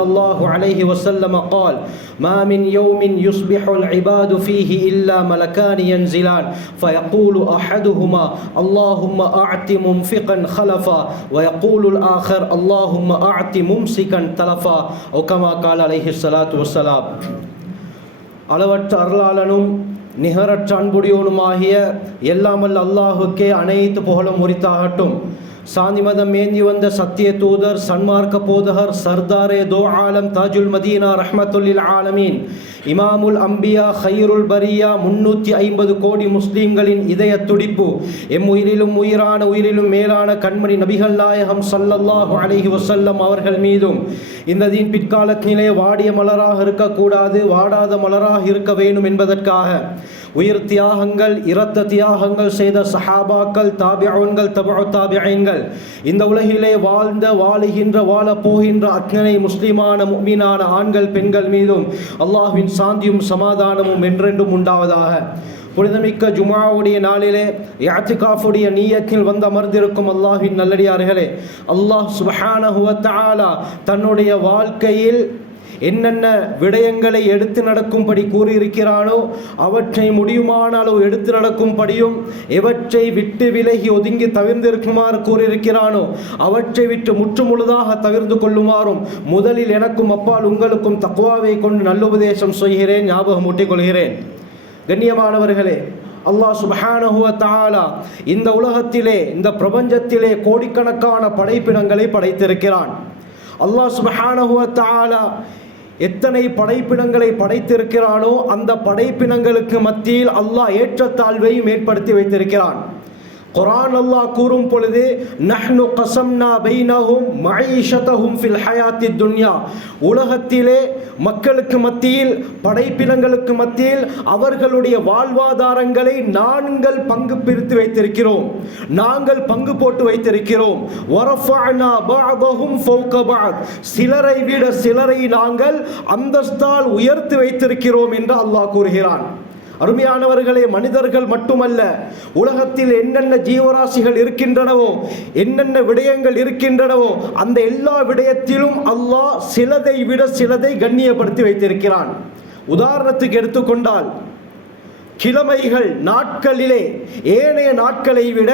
ஸல்லல்லாஹு அலைஹி வஸல்லம் قال ما من يوم يصبح العباد فيه إلا ملكان ينزلان فيقول أحدهما اللهم أعط منفقا خلفا ويقول الآخر اللهم أعط ممسكا تلفا أو كما قال عليه الصلاة والسلام. அளவற்ற அருளாளனும் நிகரற்ற அன்புடையோனுமாகிய எல்லாம் வல்ல அல்லாஹுக்கே அனைத்து புகழும் உரித்தாகட்டும். சாந்தி மதம் ஏந்தி வந்த சத்திய தூதர், சன்மார்க்க போதகர், சர்தாரே தோ ஆலம், தாஜுல் மதீனா, ரஹ்மத்துல்லில் ஆலமீன், இமாமுல் அம்பியா, ஹைருல் பரியா, 350 கோடி முஸ்லீம்களின் இதய துடிப்பு, எம் உயிரிலும் உயிரான உயிரிலும் மேலான கண்மணி நபிகள் நாயகம் ஸல்லல்லாஹு அலைஹி வஸல்லம் அவர்கள் மீதும், இந்த தீன் பிற்காலத்திலே வாடிய மலராக இருக்கக்கூடாது, வாடாத மலராக இருக்க வேண்டும் என்பதற்காக உயிர் தியாகங்கள், இரத்த தியாகங்கள் செய்த சஹாபாக்கள், தாபிஊன்கள், தபஉ தாபிஈன்கள், இந்த உலகிலே வாழ்ந்த, வாழுகின்ற, வாழப் போகின்ற அத்தனை முஸ்லிமான முஃமினான ஆண்கள் பெண்கள் மீதும் அல்லாஹ்வின் சாந்தியும் சமாதானமும் என்றென்றும் உண்டாவதாக. புனிதமிக்க ஜுமாவுடைய நாளிலே இஅ்திகாஃபுடைய நியத்தில் வந்து அமர்ந்திருக்கும் அல்லாஹ்வின் நல்லடியார்களே, அல்லாஹ் சுப்ஹானஹு வ தஆலா தன்னுடைய வாழ்க்கையில் என்னென்ன விடயங்களை எடுத்து நடக்கும்படி கூறியிருக்கிறானோ அவற்றை முடியுமான அளவு எடுத்து நடக்கும்படியும், எவற்றை விட்டு விலகி ஒதுங்கி தவிர்ந்திருக்குமாறு கூறியிருக்கிறானோ அவற்றை விட்டு முற்றுமுழுதாக தவிர்த்து கொள்ளுமாறும் முதலில் எனக்கும் அப்பால் உங்களுக்கும் தக்வாவை கொண்டு நல்லுபதேசம் செய்கிறேன், ஞாபகம் ஊட்டிக் கொள்கிறேன். கண்ணியமானவர்களே, அல்லாஹ் சுப்ஹானஹு வ தஆலா இந்த உலகத்திலே, இந்த பிரபஞ்சத்திலே கோடிக்கணக்கான படைப்பினங்களை படைத்திருக்கிறான். அல்லாஹ் சுப்ஹானஹு வ தஆலா எத்தனை படைப்பினங்களை படைத்திருக்கிறானோ அந்த படைப்பினங்களுக்கு மத்தியில் அல்லாஹ் ஏற்றத்தாழ்வையும் ஏற்படுத்தி வைத்திருக்கிறான். குர்ஆன் அல்லாஹ் கூறும் பொழுது நஹ்னு கஸம்னா பைனஹும் மஈஷதஹும் ஃபில் ஹயாத்தித் துன்யா, உலகத்திலே மக்களுக்கு மத்தியில், படைப்பினங்களுக்கு மத்தியில் அவர்களுடைய வாழ்வாதாரங்களை நாங்கள் பங்கு பிரித்து வைத்திருக்கிறோம், நாங்கள் பங்கு போட்டு வைத்திருக்கிறோம். வரஃபஅனா பஅதஹும் ஃபௌக பஅத், சிலரை விட சிலரை நாங்கள் அந்தஸ்தால் உயர்த்தி வைத்திருக்கிறோம் என்று அல்லாஹ் கூறுகிறான். அருமையானவர்களே, மனிதர்கள் மட்டுமல்ல, உலகத்தில் என்னென்ன ஜீவராசிகள் இருக்கின்றனவோ, என்னென்ன விடயங்கள் இருக்கின்றனவோ அந்த எல்லா விடயத்திலும் அல்லாஹ் சிலதை விட சிலதை கண்ணியப்படுத்தி வைத்திருக்கிறான். உதாரணத்துக்கு எடுத்துக்கொண்டால், கிழமைகள், நாட்களிலே ஏனைய நாட்களை விட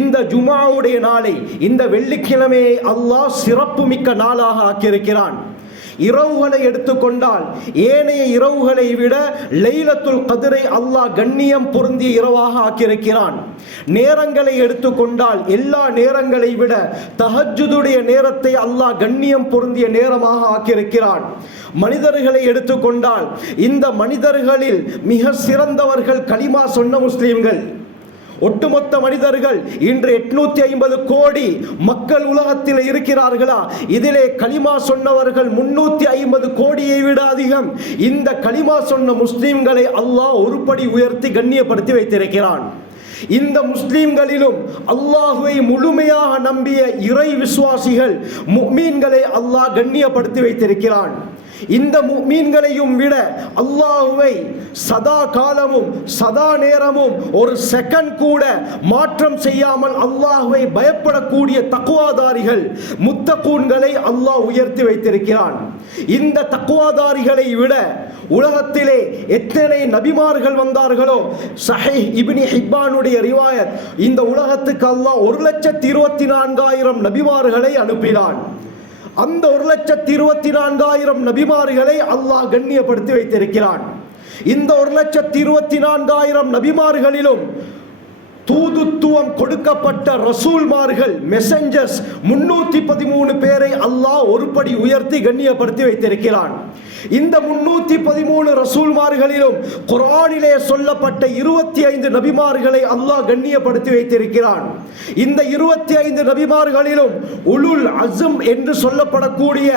இந்த ஜுமாவுடைய நாளை, இந்த வெள்ளிக்கிழமையை அல்லாஹ் சிறப்பு மிக்க நாளாக ஆக்கியிருக்கிறான். இரவுகளை எடுத்துக்கொண்டால் ஏனைய இரவுகளை விட லைலத்துல் கத்ரை அல்லாஹ் கண்ணியம் பொருந்திய இரவாக ஆக்கியிருக்கிறான். நேரங்களை எடுத்துக்கொண்டால் எல்லா நேரங்களை விட தஹஜ்ஜுடைய நேரத்தை அல்லாஹ் கண்ணியம் பொருந்திய நேரமாக ஆக்கியிருக்கிறான். மனிதர்களை எடுத்துக்கொண்டால் இந்த மனிதர்களில் மிக சிறந்தவர்கள் கலிமா சொன்ன முஸ்லிம்கள். ஒட்டுமொத்த மனிதர்கள் இன்று 850 கோடி மக்கள் உலகத்தில் இருக்கிறார்களா? இதிலே கலிமா சொன்னவர்கள் 350 கோடியை விட அதிகம். இந்த கலிமா சொன்ன முஸ்லிம்களை அல்லாஹ் ஒருபடி உயர்த்தி கண்ணியப்படுத்தி வைத்திருக்கிறான். இந்த முஸ்லிம்களிலும் அல்லாஹுவை முழுமையாக நம்பிய இறை விசுவாசிகள் முஃமின்களை அல்லாஹ் கண்ணியப்படுத்தி வைத்திருக்கிறான். இந்த முஃமின்களையும் விட அல்லாஹுவை சதா காலமும் சதா நேரமும் ஒரு செகண்ட் கூட மாற்றம் செய்யாமல் அல்லாஹுவை பயப்படக்கூடிய தக்வாதாரிகள், முத்தகூன்களை அல்லாஹ் உயர்த்தி வைத்திருக்கிறான். இந்த தக்வாதாரிகளை விட உலகத்திலே எத்தனை நபிமார்கள் வந்தார்களோ, சஹீஹ் இப்னு ஹிப்பானுடைய ரிவாயத், இந்த உலகத்துக்கு அல்லாஹ் 1,24,000 நபிமார்களை அனுப்பினான். அந்த 1,24,000 நபிமார்களை அல்லாஹ் கண்ணியப்படுத்தி வைத்திருக்கிறான். இந்த 1,24,000 நபிமார்களிலும் தூதுத்துவம் கொடுக்கப்பட்ட ரசூல்மார்கள், மெசஞ்சர்ஸ் 313 பேரை அல்லாஹ் ஒருபடி உயர்த்தி கண்ணியப்படுத்தி வைத்திருக்கிறான். இந்த 313 ரசூல்மார்களிலும் குர்ஆனிலே சொல்லப்பட்ட 25 நபிமார்களை அல்லாஹ் கண்ணியப்படுத்தி வைத்திருக்கிறான். இந்த 25 நபிமார்களிலும் உலுல் அஸ்ம் என்று சொல்லப்படக்கூடிய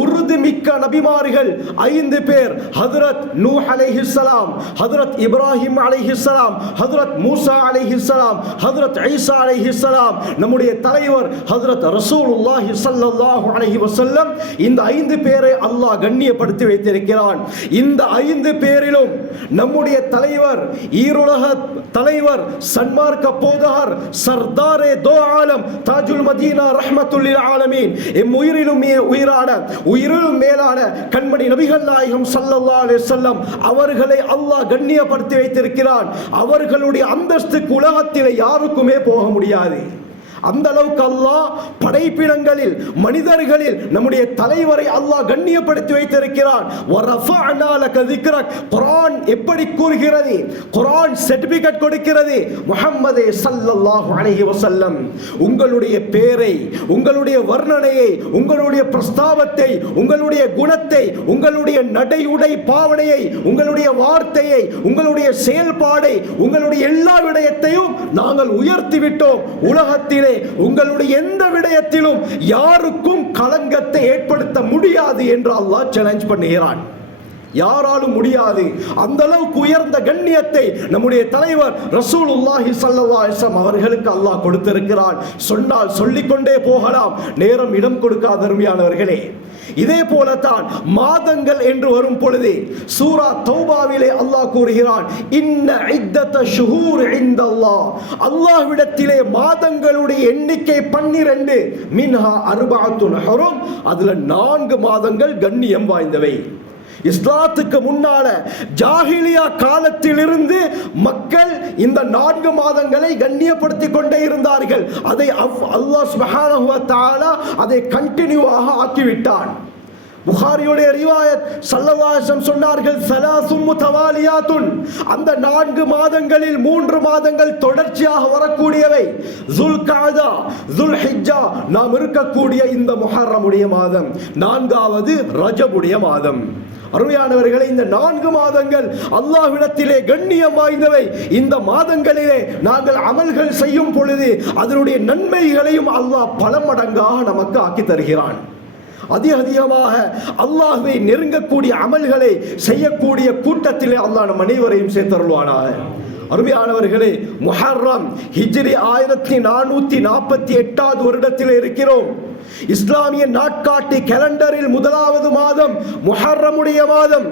உறுதிமிக்க நபிமார்கள் 5 பேர். ஹஜ்ரத் நூஹ் அலைஹிஸ்ஸலாம், ஹஜ்ரத் இப்ராஹிம் அலைஹிஸ்ஸலாம், ஹஜ்ரத் மூசா அலைஹிஸ்ஸலாம், ஹஜ்ரத் ஈசா அலைஹிஸ்ஸலாம், நம்முடைய தலைவர் ஹஜ்ரத் ரசூலுல்லாஹி ஸல்லல்லாஹு அலைஹி வஸல்லம், இந்த 5 பேரை அல்லாஹ் கண்ணியப்படுத்தி வைத்திருக்கிறான். இந்த 5 பேரிலும் நம்முடைய தலைவர், ஈருலக தலைவர், சன்மார்க்க போதகர், சர்தாரே தோ ஆலம், தாஜுல் மதீனா ரஹ்மத்துல்லில் ஆலமீன், எம் உயிரிலும் உயிரான உயிரிலும் மேலான கண்மணி நபிகள் நாயகம் ஸல்லல்லாஹு அலைஹி வஸல்லம் அவர்களை அல்லாஹ் கண்ணியப்படுத்தி வைத்திருக்கிறான். அவர்களுடைய அந்தஸ்துக்கு உலகத்திலே யாருக்குமே போக முடியாது. அந்த அளவுக்கு அல்லாஹ் படைப்பிடங்களில், மனிதர்களில் நம்முடைய தலைவரை அல்லாஹ் கண்ணியப்படுத்தி வைத்திருக்கிறான். வரஃபஅனா லக திக்ரக், குர்ஆன் எப்படி கூறுகிறது? குர்ஆன் சர்டிபிகேட் கொடுக்கிறது. முஹம்மதே ஸல்லல்லாஹு அலைஹி வஸல்லம், உங்களுடைய பேரை, உங்களுடைய வர்ணனையை, உங்களுடைய பிரஸ்தாபத்தை, உங்களுடைய குணத்தை, உங்களுடைய நடை உடை பாவனையை, உங்களுடைய வார்த்தையை, உங்களுடைய செயல்பாடை, உங்களுடைய எல்லா விடயத்தையும் நாங்கள் உயர்த்தி விட்டோம். உலகத்திலே உங்களுடைய எந்த விடயத்திலும் யாருக்கும் களங்கத்தை ஏற்படுத்த முடியாது என்று அல்லாஹ் சேலஞ்ச் பண்ணுகிறான். யாராலும் முடியாது. அந்த அளவுக்கு உயர்ந்த கண்ணியத்தை நம்முடைய தலைவர் ரசூலுல்லாஹி ஸல்லல்லாஹு அலைஹி வஸல்லம் அவர்களுக்கு அல்லாஹ் கொடுத்திருக்கிறான். சொன்னால் சொல்லிக்கொண்டே போகலாம், நேரம் இடம் கொடுக்காத அருமையானவர்களே. இதே போலத்தான் மாதங்கள் என்று வரும் பொழுது சூரா தௌபாவிலே அல்லாஹ் கூறுகிறான், இன்ன இத்தத ஷுஹூர் இன்தல்லாஹ், அல்லாஹ்விடத்திலே மாதங்களுடைய எண்ணிக்கை 12, மின்ஹா அர்பஅத்துன் ஹுரும், அதுல 4 மாதங்கள் கண்ணியம் வாய்ந்தவை. இஸ்லாத்துக்கு முன்னால ஜாஹிலியா காலத்திலிருந்து மக்கள் இந்த 4 மாதங்களை கண்ணியப்படுத்திக் கொண்டே இருந்தார்கள். அதை அல்லாஹ் சுப்ஹானஹு வ தஆலா அதை கண்டினியூவாக ஆக்கிவிட்டான். புகாரியுடைய ரிவாயத் ஸல்லல்லாஹு அலைஹி வஸல்லம் சொன்னார்கள், ஸலாசும் முத்தவாலியாத்துன், அந்த 4 மாதங்களில் 3 மாதங்கள் தொடர்ச்சியாக வரக்கூடியவை. ஸுல்கஅதா, ஸுல்ஹிஜ்ஜா, நாம் இருக்கக்கூடிய இந்த முஹர்ரமுடைய மாதம், 4வது ரஜபுடைய மாதம். அருமையானவர்களே, இந்த 4 மாதங்கள் அல்லாஹ்விடத்திலே கண்ணியம் வாய்ந்தவை. இந்த மாதங்களிலே நாங்கள் அமல்கள் செய்யும் பொழுது அதனுடைய நன்மைகளையும் அல்லாஹ் பல மடங்காக நமக்கு ஆக்கி தருகிறான். அதிகமாக அல்லாஹ்வை நெருங்கக்கூடிய அமல்களை செய்யக்கூடிய கூட்டத்திலே அல்லாஹ் நம் அனைவரையும் சேர்த்தருள்வானாக. அருமையானவர்களே, முஹர்ரம் ஹிஜ்ரி 1448வது வருடத்தில் இருக்கிறோம். இஸ்லாமிய நாட்காட்டி கேலண்டரில் 1வது மாதம் முஹர்ரமுடைய மாதம்.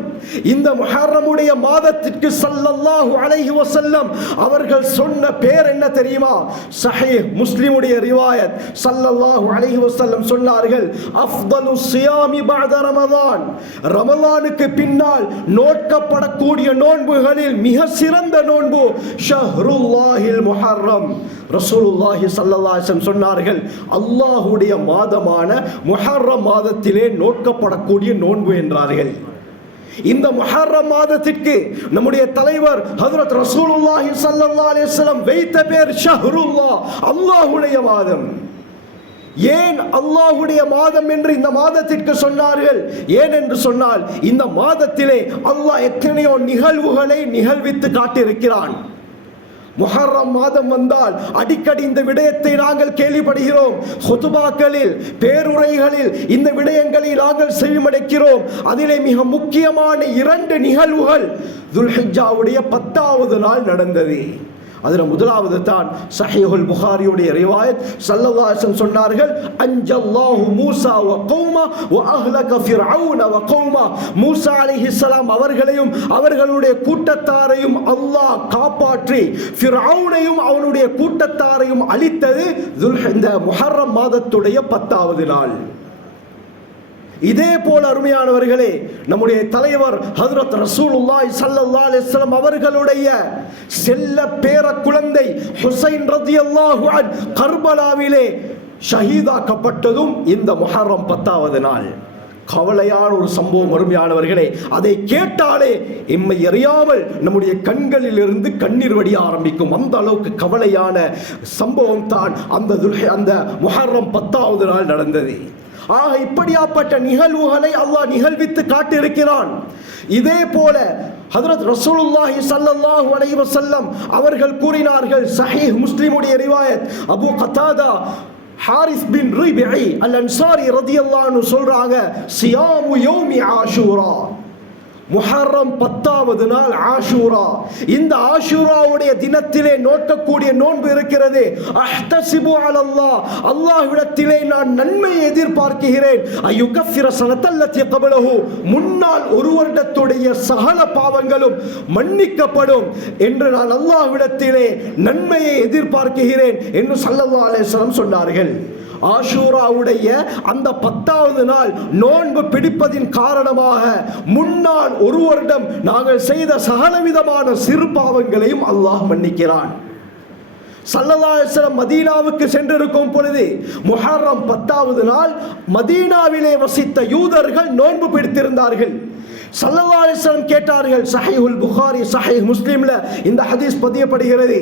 இந்த முஹர்ரமுடைய மாதத்திற்கு ஸல்லல்லாஹு அலைஹி வஸல்லம் அவர்கள் சொன்ன பேர் என்ன தெரியுமா? சஹீஹ் முஸ்லிமுடைய ரிவாயத், ஸல்லல்லாஹு அலைஹி வஸல்லம் சொன்னார்கள், அஃதலு ஸியாமி பஅத ரமதான், ரமலானுக்கு பின்னால் நோக்கப்படக்கூடிய நோன்புகளில் மிக சிறந்த நோன்பு ஷஹ்ருல்லாஹில் முஹர்ரம். ரசூலுல்லாஹி ஸல்லல்லாஹு அலைஹி வஸல்லம் சொன்னார்கள், அல்லாஹ்வுடைய மாதமான முஹர்ரம் மாதத்திலே நோக்கப்படக்கூடிய நோன்பு என்றார்கள். இந்த முஹர்ரம் மாதத்திற்கு நம்முடைய தலைவர் ஹஜ்ரத் ரசூலுல்லாஹி ஸல்லல்லாஹு அலைஹி வஸல்லம் வைத்த பேர் ஷஹ்ருல்லாஹ், அல்லாஹ்வுடைய மாதம். ஏன் அல்லாஹ்வுடைய மாதம் என்று இந்த மாதத்திற்கு சொன்னார்கள்? ஏன் என்று சொன்னால், இந்த மாதத்திலே அல்லாஹ் எத்தனையோ நிகழ்வுகளை நிகழ்வித்து காட்டியிருக்கிறான். முஹர்ரம் மாதம் வந்தால் அடிக்கடி இந்த விடயத்தை நாங்கள் கேள்விப்படுகிறோம். ஹுதுபாக்களில், பேருரைகளில் இந்த விடயங்களை நாங்கள் செவிமடுக்கிறோம். அதிலே மிக முக்கியமான 2 நிகழ்வுகள் துல்ஹிஜ்ஜாவுடைய 10வது நாள் நடந்தது. அதுல முதலாவது தான் சஹீஹுல் புகாரியுடைய ரிவாயத். ஸல்லல்லாஹு அலைஹி வஸல்லம் சொன்னார்கள், அன்ஜல்லாஹு மூஸா வ கௌமா வ அஹ்லக ஃபிர்அவுன வ கௌமா, மூஸா அலைஹிஸ்ஸலாம் அவர்களையும் அவர்களுடைய கூட்டத்தாரையும் அல்லாஹ் காப்பாற்றி ஃபிர்அவுனையும் அவனுடைய கூட்டத்தாரையும் அழித்தது இந்த முஹர்ரம் மாதத்துடைய 10வது நாள். இதே போல அருமையானவர்களே, நம்முடைய தலைவர் ஹஜ்ரத் ரசூலுல்லாஹி ஸல்லல்லாஹு அலைஹி வஸல்லம் அவர்களுடைய செல்ல பேர குழந்தை ஹுசைன் ரலியல்லாஹு அன்ஹு கர்பலாவிலே ஷஹீதாக்கப்பட்டதும் இந்த முஹர்ரம் 10வது நாள். கவலையான ஒரு சம்பவம் அருமையானவர்களே. அதை கேட்டாலே எம்மை அறியாமல் நம்முடைய கண்களில் இருந்து கண்ணீர் வடிய ஆரம்பிக்கும். அந்த அளவுக்கு கவலையான சம்பவம் தான் அந்த முஹர்ரம் 10வது நாள் நடந்தது. ஆக இப்படியாப்பட்ட நிகழ்வுகளை அல்லாஹ் நிகழ்வித்து காட்டியிருக்கிறான். இதே போல ஹஜ்ரத் ரசூலுல்லாஹி ஸல்லல்லாஹு அலைஹி வஸல்லம் அவர்கள் கூறினார்கள், சஹீஹ் முஸ்லிமுடைய ரிவாயத், அபூ கதாதா ஹாரிஸ் பின் ரிபிஇ அல் அன்சாரி ரலியல்லாஹு அன்ஹு சொல்றாங்க, சியாமு யௌமி ஆஷூரா, முஹர்ரம் 10வது நாள் ஆஷூரா. இந்த ஆஷூராவுடைய தினத்திலே நோக்கக்கூடிய நோன்பு இருக்கிறது. அஹ்தஸிபு அலல்லாஹ், அல்லாஹ்விடத்திலே நான் நன்மையை எதிர்பார்க்கிறேன். அயுகஃபிர ஸனத்தல்லதி கபலஹு, முன்னால் ஒரு வருடத்துடைய சகல பாவங்களும் மன்னிக்கப்படும் என்று நான் அல்லாஹ்விடத்திலே நன்மையை எதிர்பார்க்கிறேன் என்று ஸல்லல்லாஹு அலைஹி வஸல்லம் சொன்னார்கள். ஆஷூராவுடைய அந்த 10வது நாள் நோன்பு பிடிப்பதின் காரணமாக முன்னால் ஒரு வருடம் நாங்கள் செய்த சகலவிதமான சிறு பாவங்களையும் அல்லாஹ் மன்னிக்கிறான். ஸல்லல்லாஹு அலைஹி வஸல்லம் மதீனாவுக்கு சென்றிருக்கும் பொழுது முஹர்ரம் 10வது நாள் மதீனாவிலே வசித்த யூதர்கள் நோன்பு பிடித்திருந்தார்கள். ஸல்லல்லாஹு அலைஹி வஸல்லம் கேட்டார்கள். ஸஹீஹுல் புகாரி ஸஹீஹ் முஸ்லிம்ல இந்த ஹதீஸ் பதியப்படுகிறது.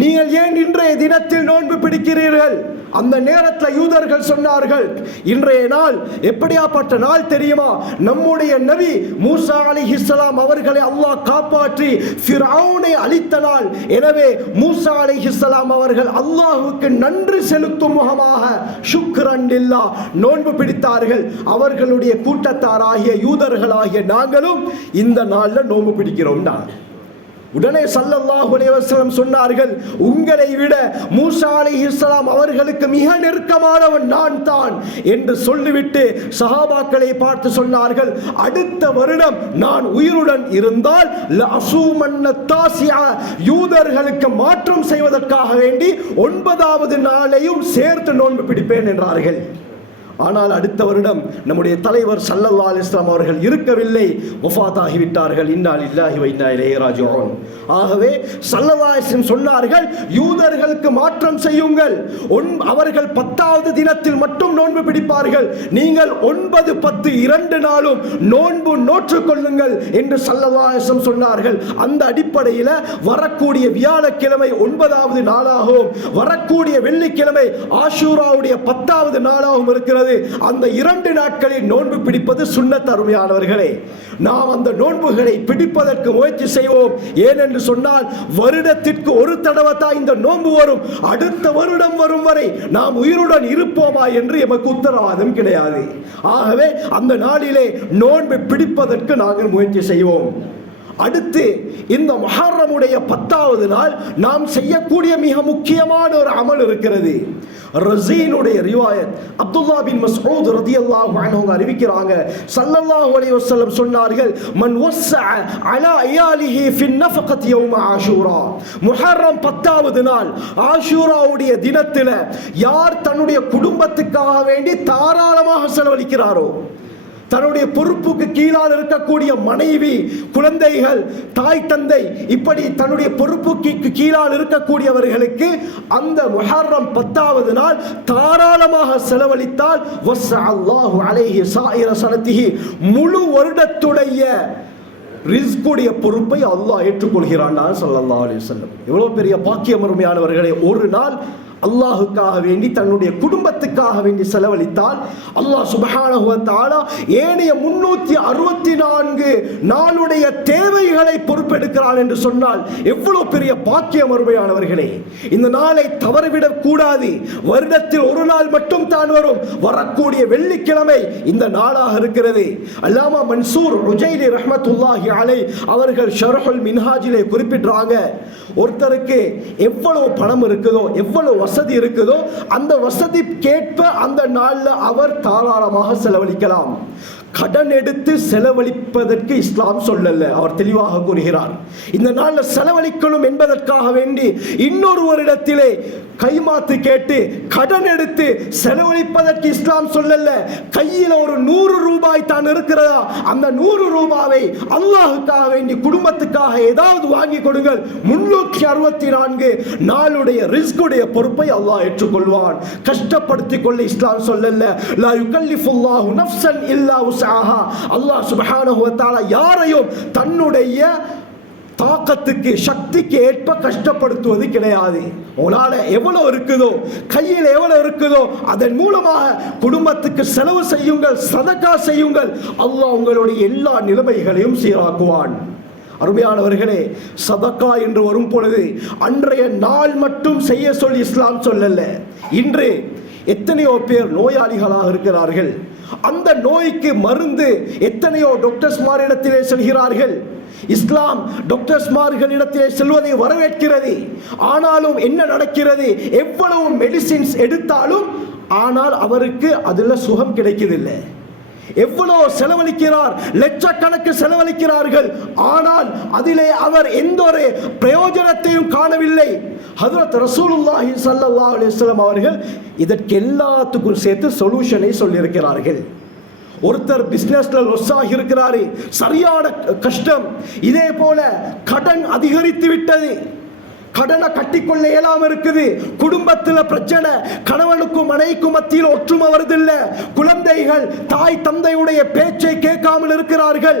நீங்கள் ஏன் இன்றைய தினத்தில் நோன்பு பிடிக்கிறீர்கள்? அந்த நேரத்தில் யூதர்கள் சொன்னார்கள், இன்றைய நாள் எப்படியாப்பட்ட நாள் தெரியுமா? நம்முடைய நபி மூசா அலைஹிஸ்ஸலாம் அவர்களை அல்லாஹ் காப்பாற்றி ஃபிரௌனை அழித்த நாள். எனவே மூசா அலைஹிஸ்ஸலாம் அவர்கள் அல்லாஹ்வுக்கு நன்றி செலுத்தும் முகமாக ஷுக்ரன் லில்லாஹ் நோன்பு பிடித்தார்கள். அவர்களுடைய கூட்டத்தாராகிய யூதர்களாகிய நாங்களும் இந்த நாளில் நோன்பு பிடிக்கிறோம். உடனே ஸல்லல்லாஹு அலைஹி வஸல்லம் சொன்னார்கள், உங்களை விட மூசா அலைஹிஸ்ஸலாம் அவர்களுக்கு மிக நெருக்கமானவன் நான் தான் என்று சொல்லிவிட்டு சஹாபாக்களை பார்த்து சொன்னார்கள், அடுத்த வருடம் நான் உயிருடன் இருந்தால் லஅஸூமன்ன தாசிஅ, யூதர்களுக்கு மாற்றம் செய்வதற்காக வேண்டி 9வது நாளையும் சேர்த்து நோன்பு பிடிப்பேன் என்றார்கள். ஆனால் அடுத்த வருடம் நம்முடைய தலைவர் ஸல்லல்லாஹு அலைஹி வஸல்லம் அவர்கள் இருக்கவில்லை, வஃபாத் ஆகிவிட்டார்கள். இன்னா லில்லாஹி வ இன்னா இலைஹி ராஜிஊன். ஆகவே ஸல்லல்லாஹு அலைஹி வஸல்லம் சொன்னார்கள், யூதர்களுக்கு மாற்றம் செய்யுங்கள். அவர்கள் 10வது தினத்தில் மட்டும் நோன்பு பிடிப்பார்கள், நீங்கள் 9, 10 2 நாளும் நோன்பு நோற்றுக் கொள்ளுங்கள் என்று ஸல்லல்லாஹு அலைஹி வஸல்லம் சொன்னார்கள். அந்த அடிப்படையில் வரக்கூடிய வியாழக்கிழமை 9வது நாளாகவும் வரக்கூடிய வெள்ளிக்கிழமை ஆஷூராவுடைய 10வது நாளாகவும் இருக்கிறது. அந்த 2 நாட்களில் நோன்பு பிடிப்பது சுன்னத். அருமையானவர்களே, நாம் அந்த நோன்புகளை பிடிப்பதற்கு முயற்சி செய்வோம். ஏனென்று சொன்னால் வருடத்திற்கு ஒரு தடவை தான் இந்த நோன்பு வரும். அடுத்த வருடம் வரும் வரை நாம் உயிருடன் இருப்போமா என்று எமக்கு உத்தரவாதம் கிடையாது. ஆகவே அந்த நாளிலே நோன்பு பிடிப்பதற்கு நாங்கள் முயற்சி செய்வோம். அடுத்து இந்த முஹர்ரமுடைய 10வது நாள் நாம் செய்யக்கூடிய மிக முக்கியமான ஒரு அமல் இருக்கிறது. ரஸீனுடைய ரிவாயத் அப்துல்லாஹ் பின் மஸ்ஊத் ரலியல்லாஹு அன்ஹு அறிவிக்கிறாங்க, ஸல்லல்லாஹு அலைஹி வஸல்லம் சொன்னார்கள், மன் வஸ்ஸஅ அலா இயாலிஹி ஃபின் நஃபகத் யௌம ஆஷூரா, முஹர்ரம் 10வது நாள் ஆஷூராவுடைய தினத்தில் யார் தன்னுடைய குடும்பத்துக்காக வேண்டி தாராளமாக செலவழிக்கிறாரோ, தன்னுடைய பொறுப்புக்கு கீழால் இருக்கக்கூடிய மனைவி, குழந்தைகள், தாய் தந்தை, இப்படி தன்னுடைய பொறுப்புக்கு கீழால் இருக்கக்கூடியவர்களுக்கு அந்த முஹர்ரம் 10வது நாள் தாராளமாக செலவழித்தால் வஸ்ஸஅல்லாஹு அலைஹி ஸாயிர ஸனதிஹி, முழு வருடத்துடைய ரிஸ்குடைய பொறுப்பை அல்லாஹ் ஏற்றுக்கொள்கிறான் ஸல்லல்லாஹு அலைஹி வஸல்லம். எவ்வளவு பெரிய பாக்கியம் அருமையானவர்களே! ஒரு நாள் அல்லாஹுக்காக வேண்டி தன்னுடைய குடும்பத்துக்காக வேண்டி செலவழித்தால் அல்லாஹ் சுப்ஹானஹு வ தஆலா ஏனைய 364 நாளுடைய தேவைகளை பொறுப்பெடுக்கிறான் என்று சொன்னால் எவ்வளவு பெரிய பாக்கியம் அருமையானவர்களே! இந்த நாளை தவறவிடக் கூடாது. வருடத்தில் ஒரு நாள் மட்டும் தான் வரும், வரக்கூடிய வெள்ளிக்கிழமை இந்த நாளாக இருக்கிறது. அல்லாமா மன்சூர் ருஜைலி ரஹ்மத்துல்லாஹி அலைஹி அவர்கள் ஷர்ஹுல் மின்ஹாஜிலே குறிப்பிடுறாங்க, ஒருத்தருக்கு எவ்வளவு பணம் இருக்குதோ, எவ்வளவு வசதி இருக்குதோ, அந்த வசதி கேட்ப அந்த நாள்ல அவர் தாராளமாக செலவழிக்கலாம். கடன் எடுத்து செலவழிப்பதற்கு இஸ்லாம் சொல்லல, அவர் தெளிவாக கூறுகிறார். இந்த நாள்ல செலவழிக்கணும் என்பதற்காக வேண்டி இன்னொருவரிடத்திலே கைமாத்து கேட்டு கடன் எடுத்து செலவழிப்பதற்கு இஸ்லாம் சொல்லல. கையில் ஒரு 100 ரூபாய் தான் இருக்கிறதா, அந்த 100 ரூபாவை அல்லாஹுக்காக வேண்டி குடும்பத்துக்காக ஏதாவது வாங்கி கொடுங்கள். 364 நாளுடைய ரிஸ்குடைய பொறுப்பை அல்லாஹ் ஏற்றுக்கொள்வான். கஷ்டப்படுத்திக் கொள்ள இஸ்லாம் சொல்லல. லா யுகல்லிஃபுல்லாஹு நஃப்ஸன் இல்லா உஸ்ஆஹா, அல்லாஹ் சுப்ஹானஹு வ தஆலா யாரையும் தன்னுடைய தாக்கத்துக்கு சக்திக்கு ஏற்ப கஷ்டப்படுத்துவது கிடையாது. உங்களால எவ்வளவு இருக்குதோ, கையில் எவ்வளவு இருக்குதோ அதன் மூலமாக குடும்பத்துக்கு செலவு செய்யுங்கள், சதகா செய்யுங்கள். அல்லாஹ் உங்களுடைய எல்லா நிலைமைகளையும் சீராக்குவான். அருமையானவர்களே, சதகா என்று வரும் பொழுது அன்றைய நாள் மட்டும் செய்ய சொல்லி இஸ்லாம் சொல்லல. இன்று எத்தனையோ பேர் நோயாளிகளாக இருக்கிறார்கள். அந்த நோய்க்கு மருந்து எத்தனையோ டாக்டர்ஸ்மாரிடத்திலே செல்கிறார்கள். இஸ்லாம் டாக்டர்ஸ்மார்களிடத்திலே செல்வதை வரவேற்கிறது. ஆனாலும் என்ன நடக்கிறது? எவ்வளவு மெடிசின்ஸ் எடுத்தாலும் ஆனால் அவருக்கு அதுல சுகம் கிடைக்கவில்லை. எவ்வளவு செலவழிக்கிறார், லட்சக்கணக்கு செலவழிக்கிறார்கள், ஆனால் அதிலே அவர் எந்த ஒரு பிரயோஜனத்தையும் காணவில்லை. ஹஜ்ரத் ரசூலுல்லாஹி ஸல்லல்லாஹு அலைஹி வஸல்லம் அவர்கள் இதற்கு எல்லாத்துக்கும் சேர்த்து சொல்யூஷனை சொல்லியிருக்கிறார்கள். ஒருத்தர் பிசினஸ்ல லொஸ் ஆகி இருக்கிறாரு, சரியான கஷ்டம், இதே போல கடன் அதிகரித்து விட்டது, கடனை கட்டிக்கொள்ள இயலாம இருக்குது, குடும்பத்தில் பிரச்சனை, கணவனுக்கும் மனைவிக்கும் மத்தியில் ஒற்றுமை வருதில்லை, குழந்தைகள் தாய் தந்தையுடைய பேச்சை கேட்காமல் இருக்கிறார்கள்,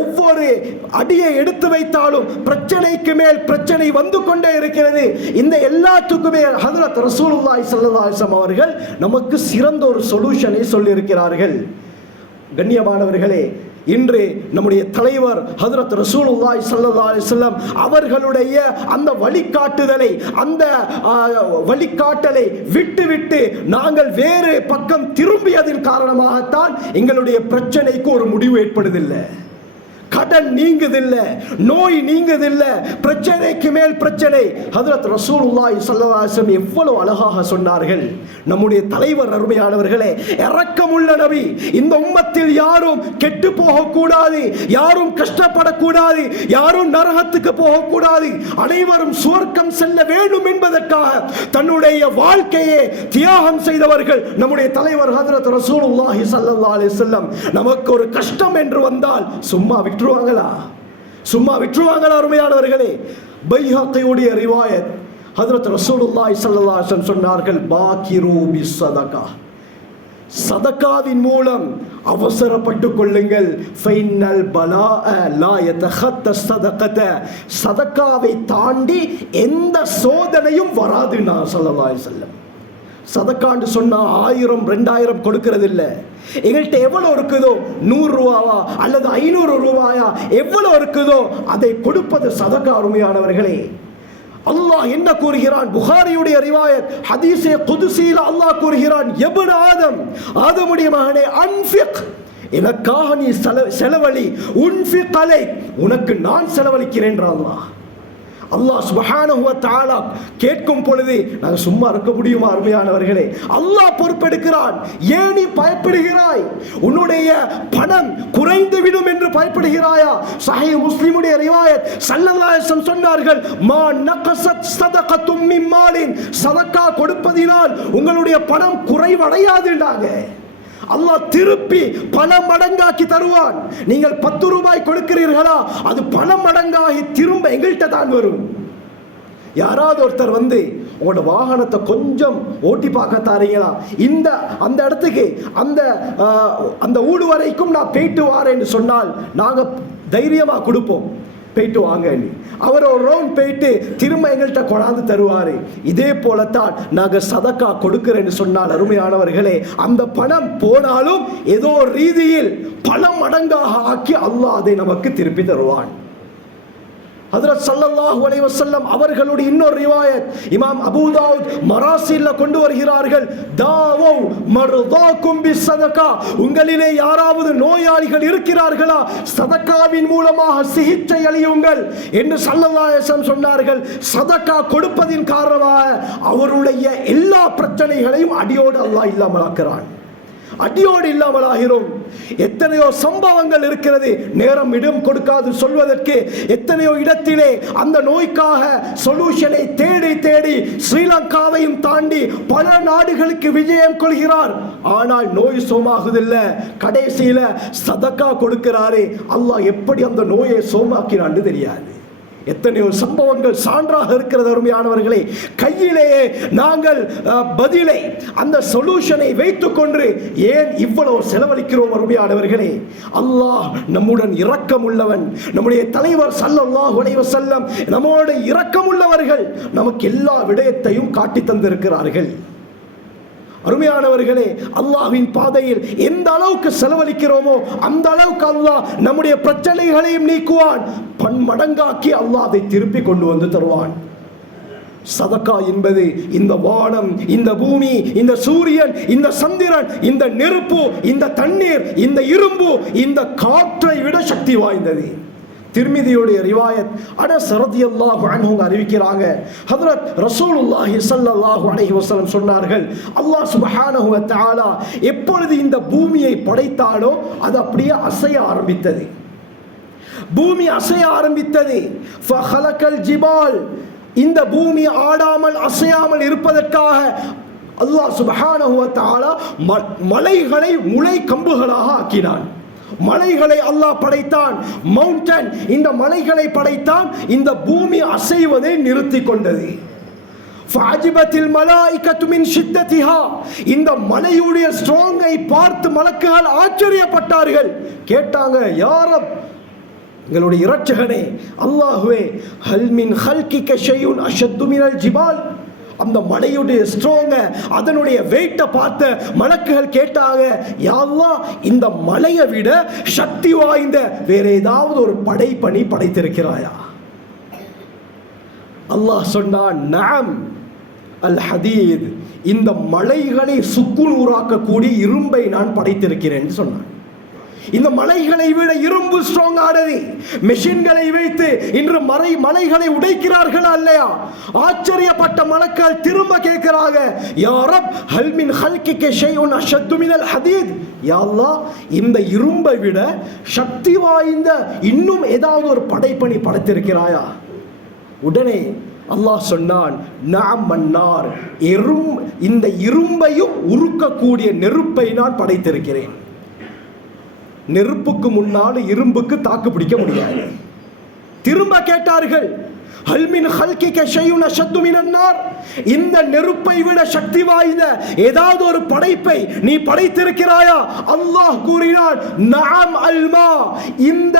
ஒவ்வொரு அடியை எடுத்து வைத்தாலும் பிரச்சனைக்கு மேல் பிரச்சனை வந்து கொண்டே இருக்கிறது. இந்த எல்லாத்துக்குமே ஹஜ்ரத் ரசூலுல்லாஹி ஸல்லல்லாஹு அலைஹி வஸல்லம் அவர்கள் நமக்கு சிறந்த ஒரு சொல்யூஷனை சொல்லி இருக்கிறார்கள். கண்ணியமானவர்களே, இன்று நம்முடைய தலைவர் ஹஜ்ரத் ரசூலுல்லாஹி ஸல்லல்லாஹு அலைஹி வஸல்லம் அவர்களுடைய அந்த வழிகாட்டுதலை, அந்த வழிகாட்டலை விட்டுவிட்டு நாங்கள் வேறு பக்கம் திரும்பியதின் காரணமாகத்தான் எங்களுடைய பிரச்சனைக்கு ஒரு முடிவு ஏற்படுவதில்லை. கடன் நீங்குதில்லை, நோய் நீங்குதில்லை, பிரச்சனைக்கு மேல் பிரச்சனை. ஹஜ்ரத் ரசூலுல்லாஹி ஸல்லல்லாஹு அலைஹி வஸல்லம் எவ்வளவு அழகாக சொன்னார்கள். நம்முடைய தலைவர் அருமையானவர்களே, இரக்கமுள்ள நபி. இந்த உம்மத்தில் யாரும் கெட்டு போகக்கூடாது, யாரும் கஷ்டப்படக்கூடாது, யாரும் நரகத்துக்கு போகக்கூடாது, அனைவரும் சுவர்க்கம் செல்ல வேண்டும் என்பதற்காக தன்னுடைய வாழ்க்கையை தியாகம் செய்தவர்கள் நம்முடைய தலைவர் ஹஜ்ரத் ரசூலுல்லாஹி ஸல்லல்லாஹு அலைஹி வஸல்லம். நமக்கு ஒரு கஷ்டம் என்று வந்தால் சும்மா சும்மா விட்டுருவாங்களா? அருமையானவர்களே, பைஹக்கியுடைய ரிவாயத், ஹஜ்ரத் ரசூலுல்லாஹி ஸல்லல்லாஹு அலைஹி வஸல்லம் சொன்னார்கள், பாக்கிரு பிஸ்ஸதகா, சதகாவின் மூலம் அவசரப்பட்டுக் கொள்ளுங்கள். ஃபைனல் பலாஅ லா யதஹத்த ஸதகத, சதகாவை தாண்டி எந்த சோதனையும் வராது. நான் ஸல்லல்லாஹு அலைஹி வஸல்லம் சதக்காண்டு சொன்னா 1000 2000 கொடுக்கிறது இல்லை. எங்கள்கிட்ட எவ்வளவு இருக்குதோ, 100 ரூபாவா அல்லது 500 ரூபாயா எவ்வளவு இருக்குதோ அதை கொடுப்பது சதகா. அருமையானவர்களே, அல்லாஹ் என்ன கூறுகிறான்? புகாரியுடைய ரிவாயத் ஹதீஸே குதுசியில் அல்லாஹ் கூறுகிறான், இப்ன ஆதம், ஆதமுடைய மகனே, அன்ஃபிக், எனக்காக நீ செலவழி, உன்ஃபிக் அலை, உனக்கு நான் செலவழிக்கிறேன். அல்லாஹ் சுப்ஹானஹு வ தஆலா கேட்கும் பொழுது நாங்கள் சும்மா இருக்க முடியுமா? அருமையானவர்களே, அல்லாஹ் பொறுப்பெடுக்கிறான். ஏன் நீ பயப்படுகிறாய்? உன்னுடைய பணம் குறைந்து விடும் என்று பயப்படுகிறாயா? சஹீஹ் முஸ்லிமுடைய ரிவாயத் ஸல்லல்லாஹு அலைஹி வஸல்லம் சொன்னார்கள், மா நகஸத் ஸதகத்தும் மின் மாலின், சதகா கொடுப்பதினால் உங்களுடைய பணம் குறைவடையாதுன்றாங்க. அல்லாஹ் திருப்பி பல மடங்காக்கி தருவான். நீங்கள் 10 ரூபாய் கொடுக்கிறீர்களா, அது பல மடங்காகி திரும்ப எங்கள்கிட்ட தான் வரும். யாராவது ஒருத்தர் வந்து உங்களோட வாகனத்தை கொஞ்சம் ஓட்டி பார்க்க தாரீங்களா, அந்த இடத்துக்கு அந்த ஊடு வரைக்கும் நான் போயிட்டு வாரேன்னு சொன்னால் நாங்கள் தைரியமாக கொடுப்போம், போயிட்டு வாங்க. அவர் ஒரு ரவுண்ட் போயிட்டு திரும்ப எங்கள்கிட்ட கொண்டாந்து தருவார். இதே போலத்தான் நாங்கள் சதக்கா கொடுக்கிறேன்னு சொன்னால் அருமையானவர்களே, அந்த பணம் போனாலும் ஏதோ ரீதியில் பல மடங்காக ஆக்கி அல்லாஹ் அதை நமக்கு திருப்பி தருவான். ஹஜ்ரத் ஸல்லல்லாஹு அலைஹி வஸல்லம் அவர்களுடைய இன்னொரு ரிவாயத் இமாம் அபூ தாவூத் மராசில்ல கொண்டு வருகிறார்கள், தாவூ மர்தாக்கும் பிஸ்ஸதகா, உங்களிலே யாராவது நோயாளிகள் இருக்கிறார்களா, சதகாவின் மூலமாக சிகிச்சை அளியுங்கள் என்று ஸல்லல்லாஹு அலைஹி வஸல்லம் சொன்னார்கள். சதகா கொடுப்பதின் காரணமாக அவருடைய எல்லா பிரச்சனைகளையும் அடியோடு அல்லாஹ் இல்லாமலாக்குறான், அடியோடு இல்லாமலாகிறோம். எத்தனையோ சம்பவங்கள் இருக்கிறது, நேரம் இடம் கொடுக்காது சொல்வதற்கு. எத்தனையோ இடத்திலே அந்த நோய்க்காக சொல்யூஷனை தேடி தேடி ஸ்ரீலங்காவையும் தாண்டி பல நாடுகளுக்கு விஜயம் கொள்கிறார். ஆனால் நோய் சோமாகுதில்லை. கடைசியில சதக்கா கொடுக்கிறாரே, அல்லாஹ் எப்படி அந்த நோயை சோமாக்கினான்னு தெரியாது. எத்தனையோ சம்பவங்கள் சான்றாக இருக்கிறது. அருமையானவர்களே, கையிலேயே நாங்கள் பதிலை, அந்த சொல்யூஷனை வைத்துக் கொண்டு ஏன் இவ்வளவு செலவழிக்கிறோம்? அருமையானவர்களே, அல்லாஹ் நம்முடன் இரக்கம் உள்ளவன். நம்முடைய தலைவர் ஸல்லல்லாஹு அலைஹி வஸல்லம் நம்மோடு இரக்கம் உள்ளவர்கள். நமக்கு எல்லா விடயத்தையும் காட்டி தந்திருக்கிறார்கள். அருமையானவர்களே, அல்லாஹ்வின் பாதையில் எந்த அளவுக்கு செலவழிக்கிறோமோ அந்த அளவுக்கு அல்லாஹ் நம்முடைய பிரச்சனைகளையும் நீக்குவான், பன்மடங்காக்கி அல்லாஹ் அதை திருப்பி கொண்டு வந்து தருவான். சதக்கா என்பது இந்த வானம், இந்த பூமி, இந்த சூரியன், இந்த சந்திரன், இந்த நெருப்பு, இந்த தண்ணீர், இந்த இரும்பு, இந்த காற்றை விட சக்தி வாய்ந்தது. திர்மிதியுடைய ரிவாயத் அனஸ் ரலியல்லாஹு அன்ஹு அறிவிக்கிறாங்க, ஹஜ்ரத் ரசூலுல்லாஹி ஸல்லல்லாஹு அலைஹி வஸல்லம் சொன்னார்கள், அல்லாஹ் சுப்ஹானஹு வ தஆலா எப்பொழுது இந்த பூமியை படைத்தானோ அது அப்படியே அசைய ஆரம்பித்தது. பூமி அசைய ஆரம்பித்தது. ஃபஹலகல் ஜிபால், இந்த பூமி ஆடாமல் அசையாமல் இருப்பதற்காக அல்லாஹ் சுப்ஹானஹு வ தஆலா மலைகளை முளை கம்புகளாக ஆக்கினான். மலைகளை அல்லாஹ் படைத்தான். மவுண்டன், இந்த மலைகளை படைத்தான். இந்த பூமி அசைவதை நிறுத்தி கொண்டது. ஃபஅஜிபத்தில் மலாயிகத்து மின் ஷித்தத்திஹா, இந்த மலையுடைய ஸ்ட்ராங்கை பார்த்து மலக்குகள் ஆச்சரியப்பட்டார்கள். கேட்டாங்க, யா ரப், எங்களுடைய இரட்சகனே அல்லாஹ்வே, ஹல் மின் ஹல்கிக ஷைஉன் அஷத்து மினல் ஜிபால், அந்த மலையுடைய ஸ்ட்ராங்க, அதனுடைய வெயிட்டை பார்த்து மலக்குகள் கேட்டாங்க, யா அல்லாஹ், இந்த மலையை விட சக்தி வாய்ந்த வேற ஏதாவது ஒரு படைப்பணி படைத்திருக்கிறாயா? அல்லாஹ் சொன்னான், நஅம் அல் ஹதீத், இந்த மலைகளை சுக்குன் ஊராக்கக்கூடிய இரும்பை நான் படைத்திருக்கிறேன் சொன்னான். இந்த மலைகளை விட இரும்பு ஸ்ட்ராங் ஆனது. மெஷின்களை வைத்து இன்று மலைகளை உடைக்கிறார்களா இல்லையா? ஆச்சரியப்பட்ட மலக்கள் திரும்ப கேட்கிறாங்க, யா ரப், ஹல் மின் ஹல்கிக ஷைஉன் அஷத்து மினல் ஹதீத், யா அல்லாஹ், இந்த இரும்பை விட சக்தி வாய்ந்த இன்னும் ஏதாவது ஒரு படைப்பணி படைத்திருக்கிறாயா? உடனே அல்லாஹ் சொன்னான், நஅம் மன்னார், இந்த இரும்பையும் உருக்கக்கூடிய நெருப்பை நான் படைத்திருக்கிறேன். நெருப்புக்கு முன்னால் இரும்புக்கு தாக்கு பிடிக்க முடியாது. திரும்ப கேட்டார்கள், ஹல் மின் ஹல்கிக ஷைஉன் அஷத்து மினன் நார், இந்த நெருப்பை விட சக்தி வாய்ந்த ஏதாவது ஒரு படைப்பை நீ படைத்திருக்கிறாயா? அல்லாஹ் கூறினான், நஅம் அல்மா, இந்த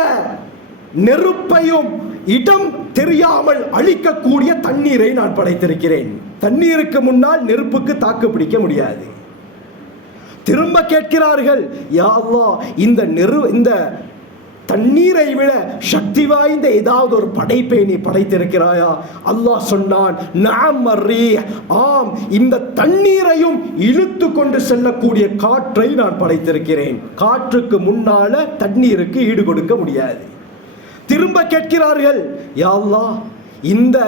நெருப்பையும் இடம் தெரியாமல் அழிக்கக்கூடிய தண்ணீரை நான் படைத்திருக்கிறேன். தண்ணீருக்கு முன்னால் நெருப்புக்கு தாக்கு பிடிக்க முடியாது. திரும்ப கேட்கிறார்கள், யா அல்லாஹ், இந்த தண்ணீரை விட சக்தி வாய்ந்த ஏதாவது ஒரு படைப்பை நீ படைத்திருக்கிறாயா? அல்லாஹ் சொன்னான், நஅம் அர்ரீஹ், ஆம், இந்த தண்ணீரையும் இழுத்து கொண்டு செல்லக்கூடிய காற்றை நான் படைத்திருக்கிறேன். காற்றுக்கு முன்னால தண்ணீருக்கு ஈடு கொடுக்க முடியாது. திரும்ப கேட்கிறார்கள், யா அல்லாஹ், இந்த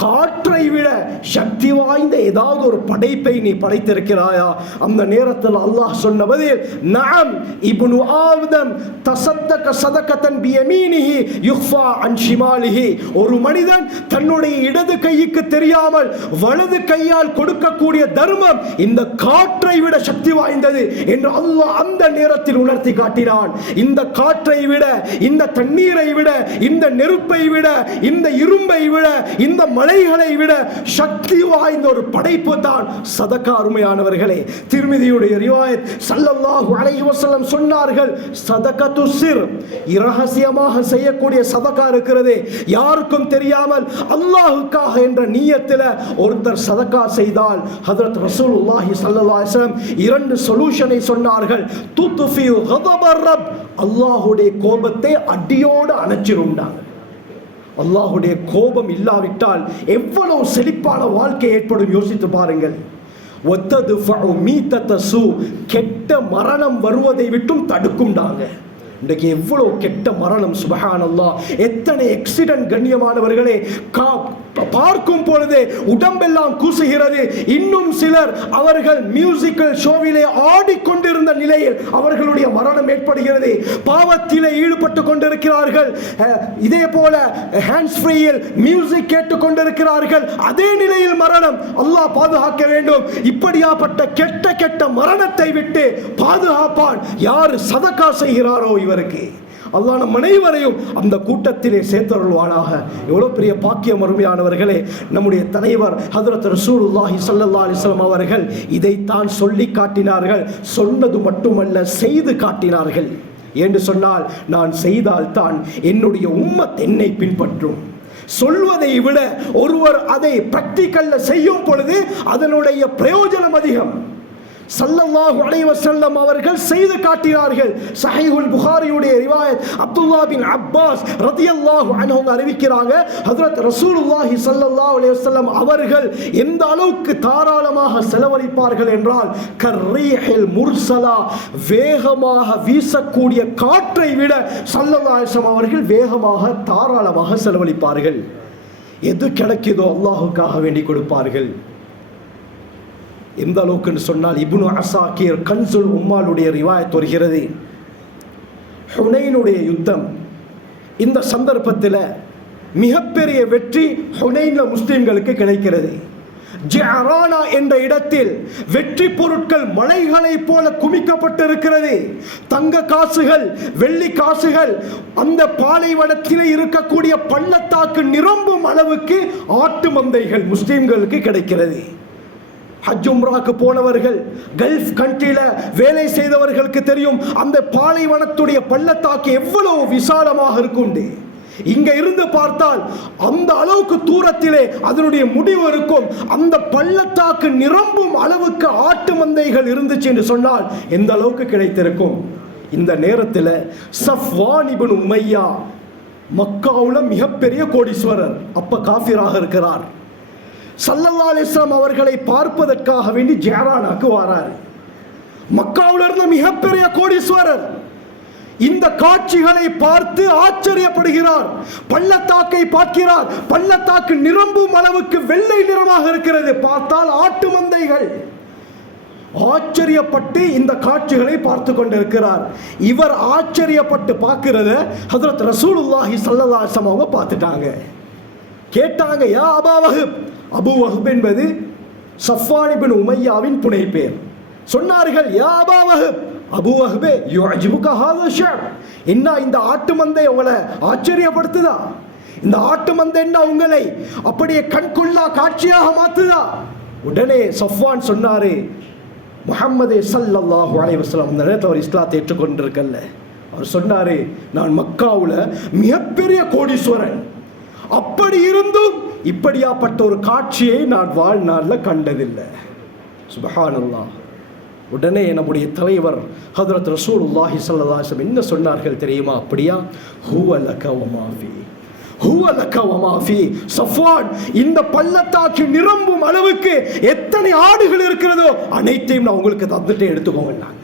காற்றை விட சக்தி வாய்ந்த ஏதாவது ஒரு படைப்பை நீ படைத்திருக்கிறாயா? அந்த நேரத்தில் அல்லாஹ் சொன்ன பதில், நஅம் இப்னு ஆதம் தஸத்தக ஸதகத்தன் பியமீனிஹி யுஃபா அன் ஷிமாலிஹி, ஒரு மனிதன் தன்னுடைய இடது கைக்கு தெரியாமல் வலது கையால் கொடுக்கக்கூடிய தர்மம் இந்த காற்றை விட சக்தி வாய்ந்தது என்று அல்லாஹ் அந்த நேரத்தில் உணர்த்தி காட்டினான். இந்த காற்றை விட, இந்த தண்ணீரை விட, இந்த நெருப்பை விட, இந்த இரும்பை விட, இந்த மலைகளை விட சக்தி வாய்ந்த ஒரு படைப்பு தான் சதகா. அருமையானவர்களே, திர்மிதியுடைய ரிவாயத், ஸல்லல்லாஹு அலைஹி வஸல்லம் சொன்னார்கள், சதகத்து சிர், இரகசியமாக செய்யக்கூடிய சதகா இருக்கிறது, யாருக்கும் தெரியாமல் அல்லாஹ்வுக்காக என்ற நியத்தில் ஒருத்தர் சதகா செய்தால், ஹஜ்ரத் ரசூலுல்லாஹி ஸல்லல்லாஹு அலைஹி வஸல்லம் இரண்டு சொல்யூஷனை சொன்னார்கள். துத்ஃபி கதபர் ரப், அல்லாஹ்வுடைய கோபத்தை அடியோடு அணைச்சிருந்தாங்க. அல்லாஹுடைய கோபம் இல்லாவிட்டால் எவ்வளவு செழிப்பான வாழ்க்கை ஏற்படும் யோசித்து பாருங்கள். கெட்ட மரணம் வருவதை விட்டும் தடுக்கும்டாங்க. இன்றைக்கு எவ்வளவு கெட்ட மரணம், சுப்ஹானல்லாஹ், எத்தனை ஆக்சிடென்ட் கண்ணியமானவர்களே, பார்க்கும் பொழுது உடம்பெல்லாம் கூசுகிறது. இன்னும் சிலர் அவர்கள் மியூசிக்கல் ஷோவிலே ஆடிக்கொண்டிருந்த நிலையில் அவர்களுடைய மரணம் ஏற்படுகிறது. பாவத்திலே ஈடுபட்டு கொண்டிருக்கிறார்கள், இதே போல ஹேண்ட்ஸ் ஃப்ரீயில் மியூசிக் கேட்டுக் கொண்டிருக்கிறார்கள், அதே நிலையில் மரணம். அல்லாஹ் பாதுகாக்க வேண்டும். இப்படியாப்பட்ட கெட்ட கெட்ட மரணத்தை விட்டு பாதுகாப்பான் யார் சதகா செய்கிறாரோ இவருக்கு. அல்லாஹ் நம் அனைவரையும் அந்த கூட்டத்திலே சேர்த்தருள்வானாக. எவ்வளவு பெரிய பாக்கியம் அருமையானவர்களே. நம்முடைய தலைவர் ஹஜ்ரத் ரசூலுல்லாஹி ஸல்லல்லாஹு அலைஹி வஸல்லம் அவர்கள் இதைத்தான் சொல்லி காட்டினார்கள். சொன்னது மட்டுமல்ல, செய்து காட்டினார்கள். என்று சொன்னால், நான் செய்தால்தான் என்னுடைய உம்மத் என்னை பின்பற்றும். சொல்வதை விட ஒருவர் அதை பிராக்டிக்கல்ல செய்யும் பொழுது அதனுடைய பிரயோஜனம் அதிகம். ஸல்லல்லாஹு அலைஹி வஸல்லம் அவர்கள் செய்து காட்டினார்கள். ஸஹீஹுல் புகாரியுடைய ரிவாயத் அப்துல்லா பின் அப்பாஸ் ரலியல்லாஹு அன்ஹு அறிவிக்கிறாங்க, ஹஜ்ரத் ரசூலுல்லாஹி ஸல்லல்லாஹு அலைஹி வஸல்லம் அவர்கள் எந்த அளவுக்கு தாராளமாக செலவழிப்பார்கள் என்றால், கர்ரீஹில் முர்சலா, வேகமாக வீசக்கூடிய காற்றை விட ஸல்லல்லாஹு அலைஹி வஸல்லம் அவர்கள் வேகமாக தாராளமாக செலவழிப்பார்கள். எது கிடைக்குதோ அல்லாஹ்வுக்காக வேண்டி கொடுப்பார்கள். எந்த அளவுக்குன்னு சொன்னால், இப்னு அஸாகிர் கன்சுல் உம்மாலுடைய ரிவாயத் வருகிறது, ஹுனைனுடைய யுத்தம், இந்த சந்தர்ப்பத்தில் மிகப்பெரிய வெற்றி ஹுனைன்ல முஸ்லிம்களுக்கு கிடைக்கிறது. ஜிஅரானா என்ற இடத்தில் வெற்றி பொருட்கள் மலைகளை போல குமிக்கப்பட்டிருக்கிறது. தங்க காசுகள், வெள்ளி காசுகள், அந்த பாலைவனத்தில் இருக்கக்கூடிய பள்ளத்தாக்கு நிரம்பும் அளவுக்கு ஆட்டு மந்தைகள் முஸ்லிம்களுக்கு கிடைக்கிறது. ஹஜ் உம்ராக்கு போனவர்கள், கல்ஃப் கண்ட்ரியில வேலை செய்தவர்களுக்கு தெரியும் அந்த பாலைவனத்துடைய பள்ளத்தாக்கு எவ்வளவு விசாலமாக இருக்கும். இங்க இருந்து பார்த்தால் அந்த அளவுக்கு தூரத்திலே அதனுடைய முடிவு இருக்கும். அந்த பள்ளத்தாக்கு நிரம்பும் அளவுக்கு ஆட்டு மந்தைகள் இருந்துச்சு என்று சொன்னால் எந்த அளவுக்கு கிடைத்திருக்கும். இந்த நேரத்தில் சஃப்வான் இப்னு உமையா, மக்காவுல மிகப்பெரிய கோடீஸ்வரர், அப்ப காஃபிராக இருக்கிறார். ஸல்லல்லாஹு அலைஹி வஸல்லம் அவர்களை பார்ப்பதற்காக வேண்டி ஜிஅரானாக்கு வரார். மக்காவுல இருந்த மிகப்பெரிய கோடீஸ்வரர் இந்த காட்சிகளை பார்த்து ஆச்சரியப்படுகிறார். பள்ளத்தாக்கை பார்க்கிறார், பள்ளத்தாக்கு நிரம்பும் அளவுக்கு வெள்ளை நிறமாக இருக்கிறது, பார்த்தால் ஆட்டு மந்தைகள். ஆச்சரியப்பட்டு இந்த காட்சிகளை பார்த்து கொண்டிருக்கிறார். இவர் ஆச்சரியப்பட்டு பார்க்கிறத ஹஜ்ரத் ரசூலுல்லாஹி ஸல்லல்லாஹு அலைஹி வஸல்லம் அவங்க பார்த்துட்டாங்க. கேட்டாங்க, யா அபா வஹப். அபு வஹப் என்பது சஃப்வான் இப்னு உமையாவின் புனை பேர். சொன்னார்கள், யா அபா வஹப், அபு வஹபே, யுஅஜிபுக ஹாதா ஷஅப், என்ன இந்த ஆட்டு மந்தை உங்களை ஆச்சரியப்படுத்துதா? இந்த ஆட்டு மந்தை என்ன உங்களை அப்படியே கண்கொள்ளா காட்சியாக மாத்துதா? உடனே சஃப்வான் சொன்னாரு, முஹம்மதே ஸல்லல்லாஹு அலைஹி வஸல்லம், அந்த நேரத்தில் அவர் இஸ்லாத்தை ஏற்றுக்கொண்டிருக்கல்ல, அவர் சொன்னாரு, நான் மக்காவுல மிகப்பெரிய கோடீஸ்வரன், அப்படி இருந்தும் இப்படியாப்பட்ட ஒரு காட்சியை நான் வாழ்நாளில் கண்டதில்லை. சுப்ஹானல்லாஹ். உடனே நம்முடைய தலைவர் ஹஜ்ரத் ரசூலுல்லாஹி ஸல்லல்லாஹு அலைஹி வஸல்லம் என்ன சொன்னார்கள் தெரியுமா? அப்படியா, ஹுவ லக வ மா ஃபீ, ஹுவ லக வ மா ஃபீ. சஃப்வான், இந்த பள்ளத்தாக்கு நிரம்பும் அளவுக்கு எத்தனை ஆடுகள் இருக்கிறதோ அனைத்தையும் நான் உங்களுக்கு தந்துட்டே எடுத்துக்கோங்க.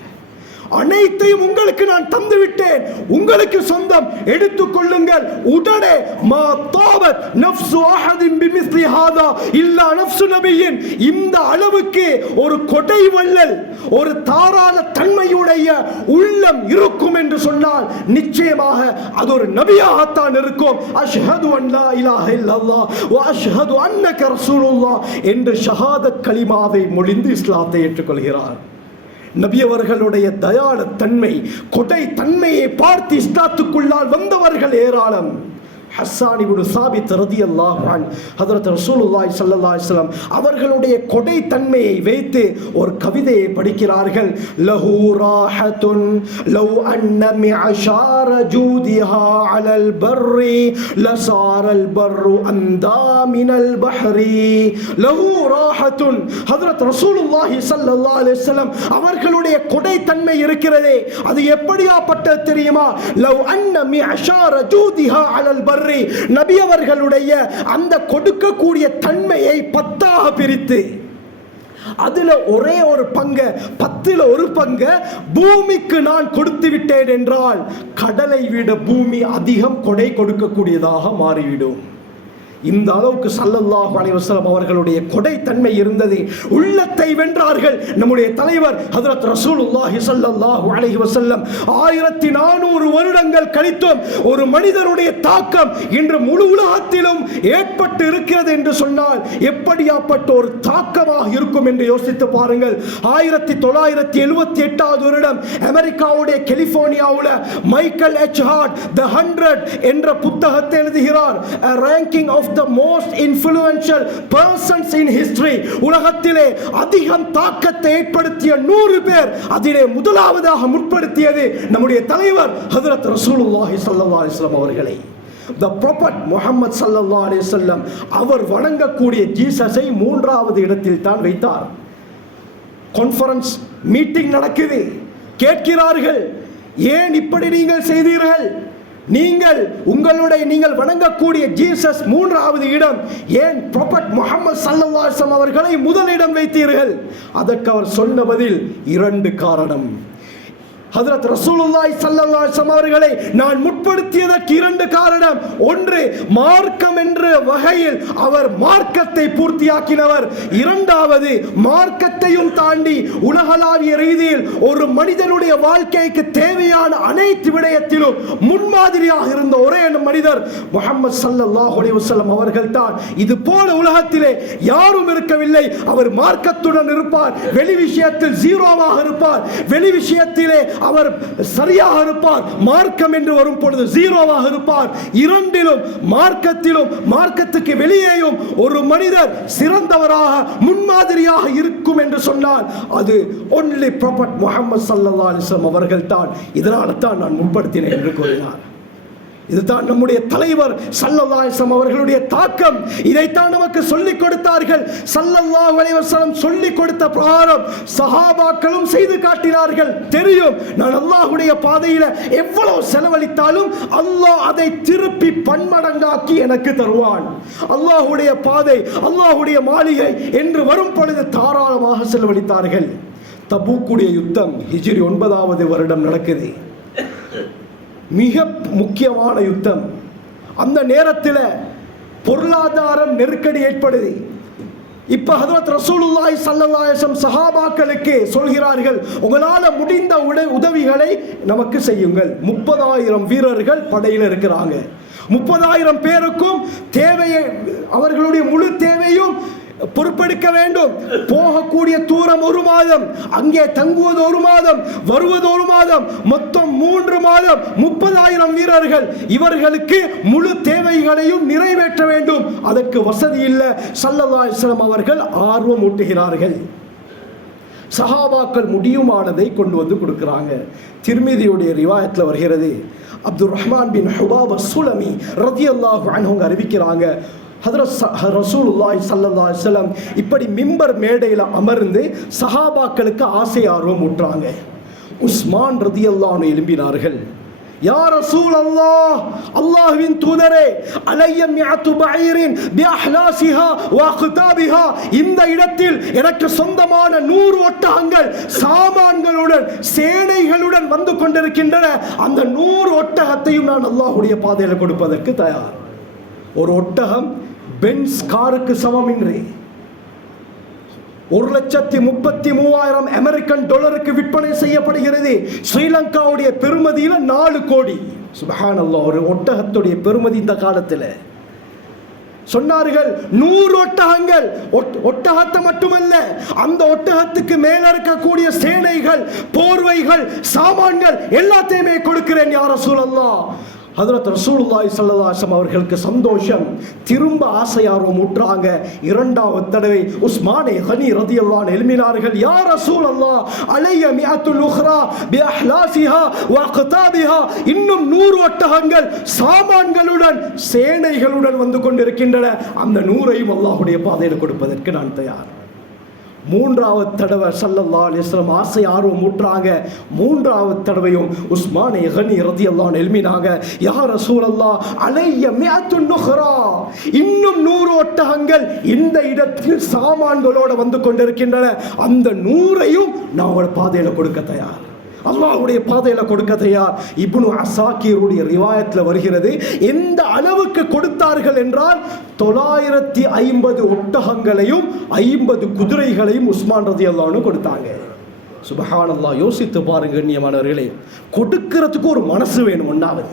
அனைத்தையும் உங்களுக்கு நான் தந்து விட்டேன், உங்களுக்கு சொந்தம், எடுத்துக்கொள்ளுங்கள். உடனே மா தாபத் நஃப்சு அஹதின் பிமிஸ்லி ஹாதா இல்லா நஃப்சு நபியின், இந்த அளவுக்கு ஒரு கொடை வள்ளல், ஒரு தாராள தன்மையுடைய உள்ளம் இருக்கும் என்று சொன்னால் நிச்சயமாக அது ஒரு நபியாகத்தான் இருக்கும். அஷ்ஹது அன் லா இலாஹ இல்லல்லாஹ் வ அஷ்ஹது அன்னக ரசூலுல்லாஹ் என்று ஷஹாதத் கலிமாவை மொழிந்து இஸ்லாத்தை ஏற்றுக்கொள்கிறார். நபி அவர்களுடைய தயாள தன்மை, கொடை தன்மையை பார்த்து இஸ்லாத்துக்குள்ளால் வந்தவர்கள் ஏராளம். ஹஸ்ஸான் இப்னு சாபித் ரலியல்லாஹு அன்ஹு ஹஜ்ரத் ரசூலுல்லாஹி ஸல்லல்லாஹு அலைஹி வஸல்லம் அவர்களுடைய கொடை தன்மையை வைத்து ஒரு கவிதையை படிக்கிறார்கள். லஹு ராஹத்துன் லவ் அன்ன மிஅஷார ஜூதிஹா அலல் பர்ரி லசாரல் பர்ரு அந்தா மினல் பஹ்ரி. லஹு ராஹத்துன், ஹஜ்ரத் ரசூலுல்லாஹி ஸல்லல்லாஹு அலைஹி வஸல்லம் அவர்களுடைய கொடை தன்மை இருக்கிறதே, அது எப்படியாப்பட்டது தெரியுமா? லவ் அன்ன மிஅஷார ஜூதிஹா அலல் பர்ரி, நபி அவர்களுடைய அந்த கொடுக்கக்கூடிய தன்மையை 10ஆக பிரித்து அதுல ஒரே ஒரு பங்கு, 10ல் ஒரு பங்கு பூமிக்கு நான் கொடுத்து விட்டேன் என்றால் கடலை விட பூமி அதிகம் கொடை கொடுக்கக்கூடியதாக மாறிவிடும். இந்த அளவுக்கு ஸல்லல்லாஹு அலைஹி வஸல்லம் அவர்களுடைய கொடை தன்மை இருந்தது. உள்ளத்தை வென்றார்கள். நம்முடைய தலைவர் ஹஜ்ரத் ரசூலுல்லாஹி ஸல்லல்லாஹு அலைஹி வஸல்லம் 1400 வருடங்கள் கழித்தும் ஒரு மனிதனுடைய தாக்கம் இன்று முழு உலகத்திலும் ஏற்பட்டு இருக்கிறது என்று சொன்னால் எப்படியாப்பட்ட ஒரு தாக்கமாக இருக்கும் என்று யோசித்து பாருங்கள். 1978 வருடம் அமெரிக்காவுடைய கலிபோர்னியாவில் மைக்கேல் எச் ஹார்ட் தி 100 என்ற புத்தகத்தை எழுதுகிறார். A ranking of the most influential persons in history. உலகத்திலே அதிகம் தாக்கத்தை ஏற்படுத்திய 100 பேர், அதிலே முதலாவதாக முற்படுத்தியது நம்முடைய தலைவர் ஹஜ்ரத் ரசூலுல்லாஹி ஸல்லல்லாஹு அலைஹி வஸல்லம் அவர்களை. The prophet முஹம்மது ஸல்லல்லாஹு அலைஹி வஸல்லம் அவர் வணங்கக்கூடிய ஜீசஸை 3வது இடத்தில் தான் வைத்தார். கான்ஃபரன்ஸ் மீட்டிங் நடக்குது. கேட்கிறார்கள், ஏன் இப்படி நீங்கள் செய்தீர்கள்? நீங்கள் வணங்கக்கூடிய ஜீசஸ் 3வது இடம், ஏன் ப்ராஃபட் முஹம்மது ஸல்லல்லாஹு அலைஹி வஸல்லம் அவர்களை முதலிடம் வைத்தீர்கள்? அதற்கு அவர் சொன்ன பதில் 2 காரணம். ஹஜ்ரத் ரசூலுல்லாஹி ஸல்லல்லாஹு அலைஹி வஸல்லம் அவர்களை நான் முற்படுத்தியதற்கு 2 காரணம். ஒன்று, மார்க்கம் என்ற வகையில் அவர் மார்க்கத்தை பூர்த்தியாக்கினவர். இரண்டாவது, மார்க்கத்தையும் தாண்டி உலகளாவிய ரீதியில் ஒரு மனிதனுடைய வாழ்க்கைக்கு தேவையான அனைத்து விடயத்திலும் முன்மாதிரியாக இருந்த ஒரே மனிதர் முஹம்மது ஸல்லல்லாஹு அலைஹி வஸல்லம் அவர்கள் தான். இது போல உலகத்திலே யாரும் இருக்கவில்லை. அவர் மார்க்கத்துடன் இருப்பார், வெளி விஷயத்தில் ஜீரோவாக இருப்பார். வெளி விஷயத்திலே அவர் சரியாக இருப்பார், மார்க்கம் என்று வரும் பொழுது ஜீரோவாக இருப்பார். இரண்டிலும், மார்க்கத்திலும் மார்க்கத்துக்கு வெளியேயும் ஒரு மனிதர் சிறந்தவராக முன்மாதிரியாக இருக்கும் என்று சொன்னால் அது ஒன்லி ப்ராஃபட் முஹம்மது ஸல்லல்லாஹு அலைஹி வஸல்லம் அவர்கள் தான். இதனால தான் நான் முற்படுத்தினேன் என்று கூறினார். இதுதான் நம்முடைய தலைவர் ஸல்லல்லாஹு அலைஹி வஸல்லம் அவர்களுடைய தாக்கம். இதைத்தான் நமக்கு சொல்லிக் கொடுத்தார்கள். ஸல்லல்லாஹு அலைஹி வஸல்லம் சொல்லிக் கொடுத்த பிரகாரம் சஹாபாக்களும் செய்து காட்டினார்கள். தெரியும், நான் அல்லாஹ்வுடைய பாதையில் எவ்வளவு செலவழித்தாலும் அல்லாஹ் அதை திருப்பி பன்மடங்காக்கி எனக்கு தருவான். அல்லாஹ்வுடைய பாதை, அல்லாஹ்வுடைய மாளிகை என்று வரும் பொழுது தாராளமாக செலவழித்தார்கள். தபூக்குடைய யுத்தம் ஹிஜ்ரி 9வது வருடம் நடக்குது. மிக முக்கியமான யுத்தம். அந்த நேரத்தில் பொருளாதாரம் நெருக்கடி ஏற்படுது. இப்ப ஹஜ்ரத் ரசூலுல்லாஹி ஸல்லல்லாஹு அலைஹி வஸல்லம் சஹாபாக்களுக்கு சொல்கிறார்கள், உங்களால முடிந்த உதவிகளை நமக்கு செய்யுங்கள். 30,000 வீரர்கள் படையில் இருக்கிறாங்க. 30,000 பேருக்கும் தேவையை, அவர்களுடைய முழு தேவையும் பொறுப்பெடுக்க வேண்டும். போகக்கூடிய தூரம் 1 மாதம், அங்கே தங்குவது 1 மாதம், வருவது 1 மாதம், மொத்தம் 3 மாதம். 30,000 வீரர்கள், இவர்களுக்கு முழு தேவைகளையும் நிறைவேற்ற வேண்டும். அதற்கு வசதி இல்லை. ஸல்லல்லாஹு அலைஹி வஸல்லம் அவர்கள் ஆர்வம் ஊட்டுகிறார்கள். சஹாபாக்கள் முடியுமானதை கொண்டு வந்து கொடுக்கிறாங்க. திர்மிதியுடைய ரிவாயத்தில் வருகிறது, அப்துர் ரஹ்மான் பின் ஹுபாப் அஸ்-சுலமி ரலியல்லாஹு அன்ஹு அறிவிக்கிறாங்க, ஹஜ்ரத் ரசூலுல்லாஹி ஸல்லல்லாஹு அலைஹி வஸல்லம் இப்படி மிம்பர் மேடையில் அமர்ந்து சஹாபாக்களுக்கு ஆசை ஆர்வம் ஊட்டுறாங்க. உஸ்மான் ரலியல்லாஹு அன்ஹு எழும்பினார்கள், யா ரசூல் அல்லாஹ், அல்லாஹ்வின் தூதரே, அலைய மிஅத்து பஈரின் பிஅஹ்லாசிஹா வ அக்தாபிஹா, இந்த இடத்தில் எனக்கு சொந்தமான 100 ஒட்டகங்கள் சாமான்களுடன் சேனைகளுடன் வந்து கொண்டிருக்கின்றன. அந்த 100 ஒட்டகத்தையும் நான் அல்லாஹ்வுடைய பாதையில் கொடுப்பதற்கு தயார். ஒரு ஒட்டகம் பென்ஸ் காருக்கு சமமின்றி $1,33,000 அமெரிக்கன் டாலருக்கு விற்பனை செய்யப்படுகிறது. ஸ்ரீலங்காவுடைய பெருமதியில் 4 கோடி. சுப்ஹானல்லாஹ், ஒரு ஒட்டகத்துடைய பெருமதி இந்த காலத்தில். சொன்னார்கள் 100 ஒட்டகங்கள். ஒட்டகத்தை மட்டுமல்ல, அந்த ஒட்டகத்துக்கு மேல இருக்கக்கூடிய சேனைகள், போர்வைகள், சாமான்கள் எல்லாத்தையுமே கொடுக்கிறேன் யா ரசூலல்லாஹ். ஹஜ்ரத் ரசூலுல்லாஹி ஸல்லல்லாஹு அலைஹி வஸல்லம் அவர்களுக்கு சந்தோஷம். திரும்ப ஆசையார்வம் ஊற்றாங்க. 2வது தடவை உஸ்மானே கனி ரலியல்லாஹு அன்ஹு எழும்பினார்கள், யா ரசூலல்லாஹ், அலைய மிஅத்துல் உக்ரா பிஅஹ்லாசிஹா வ அக்தாபிஹா, இன்னும் 100 ஒட்டகங்கள் சாமான்களுடன் சேனைகளுடன் வந்து கொண்டிருக்கின்றன. அந்த 100ஐயும் அல்லாஹ்வுடைய பாதையில் கொடுப்பதற்கு நான் தயார். 3வது தடவை ஸல்லல்லாஹு அலைஹி வஸல்லம் ஆசை ஆர்வம் ஊற்றாங்க. 3வது தடவையும் உஸ்மானே கனி ரலியல்லாஹு அன்ஹு எழும்பினாங்க, யா ரசூலல்லாஹ், அலைய மிஅத்துன் நுஹ்ரா, இன்னும் 100 ஒட்டகங்கள் இந்த இடத்தில் சாமான்களோடு வந்து கொண்டிருக்கின்றன. அந்த 100ஐயும் நான் அவருடைய பாதையில் கொடுக்க தயார், அல்லாஹ்வுடைய பாதையில கொடுக்க தயார். இப்னு அஸாக்கிருடைய ரிவாயத்தில் வருகிறது, எந்த அளவுக்கு கொடுத்தார்கள் என்றால் 950 ஒட்டகங்களையும் 50 குதிரைகளையும் உஸ்மான் ரலியல்லாஹு அன்ஹு கொடுத்தாங்க. சுப்ஹானல்லாஹ், யோசித்து பாருங்க கண்ணியமானவர்களே. கொடுக்கிறதுக்கு ஒரு மனசு வேணும். ஒன்றாவது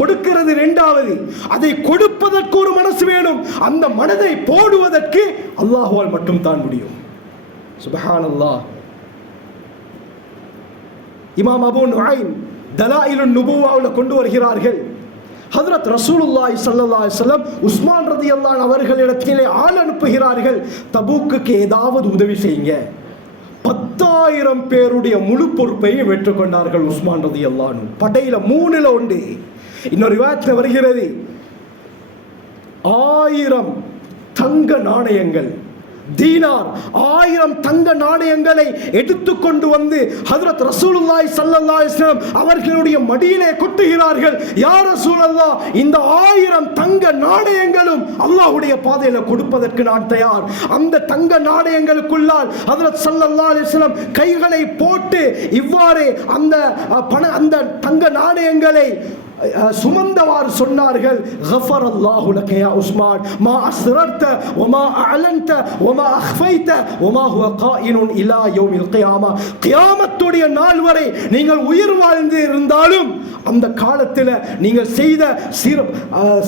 கொடுக்கிறது, 2வது அதை கொடுப்பதற்கு ஒரு மனசு வேணும். அந்த மனதை போடுவதற்கு அல்லாஹ்வால் மட்டும் தான் முடியும். சுப்ஹானல்லாஹ். இமாம் அபூ நுஐம் தலாயிலுன் நுபுவாவில் கொண்டு வருகிறார்கள், ஹஜ்ரத் ரசூலுல்லாஹி ஸல்லல்லாஹு அலைஹி வஸல்லம் உஸ்மான் ரலியல்லாஹு அன்ஹு அவர்களிடத்திலே ஆள் அனுப்புகிறார்கள், தபூக்குக்கு ஏதாவது உதவி செய்யுங்க. 10,000 பேருடைய முழு பொறுப்பையும் ஏற்றுக்கொண்டார்கள் உஸ்மான் ரலியல்லாஹு அன்ஹு. படையில 3ல் 1. இன்னொரு ரிவாயத்தில் வருகிறது, 1000 தங்க நாணயங்கள், தீனார் 1000 தங்க நாணயங்களை எடுத்துக்கொண்டு வந்து ஹஜ்ரத் ரசூலுல்லாஹி ஸல்லல்லாஹு அலைஹி வஸல்லம் அவர்களுடைய மடியிலே கொட்டுகிறார்கள். யா ரசூலல்லாஹ், இந்த 1000 தங்க நாணயங்களும் அல்லாஹ்வுடைய பாதையில கொடுப்பதற்கு நான் தயார். அந்த தங்க நாணயங்களுக்குள்ளால் ஹஜ்ரத் ஸல்லல்லாஹு அலைஹி வஸல்லம் கைகளை போட்டு இவ்வாறு அந்த தங்க நாணயங்களை சுமந்தவாறு சொன்னார்கள், கஃபரல்லாஹு லக யா உஸ்மான் மா அஸ்ரர்த வமா அலன்த வமா அக்ஃபைத வமா ஹுவ காயினுன் இலா யௌமில் கியாமா. கியாமத்துடைய நாள் வரை நீங்கள் உயிர் வாழ்ந்து இருந்தாலும் அந்த காலத்தில் நீங்கள் செய்த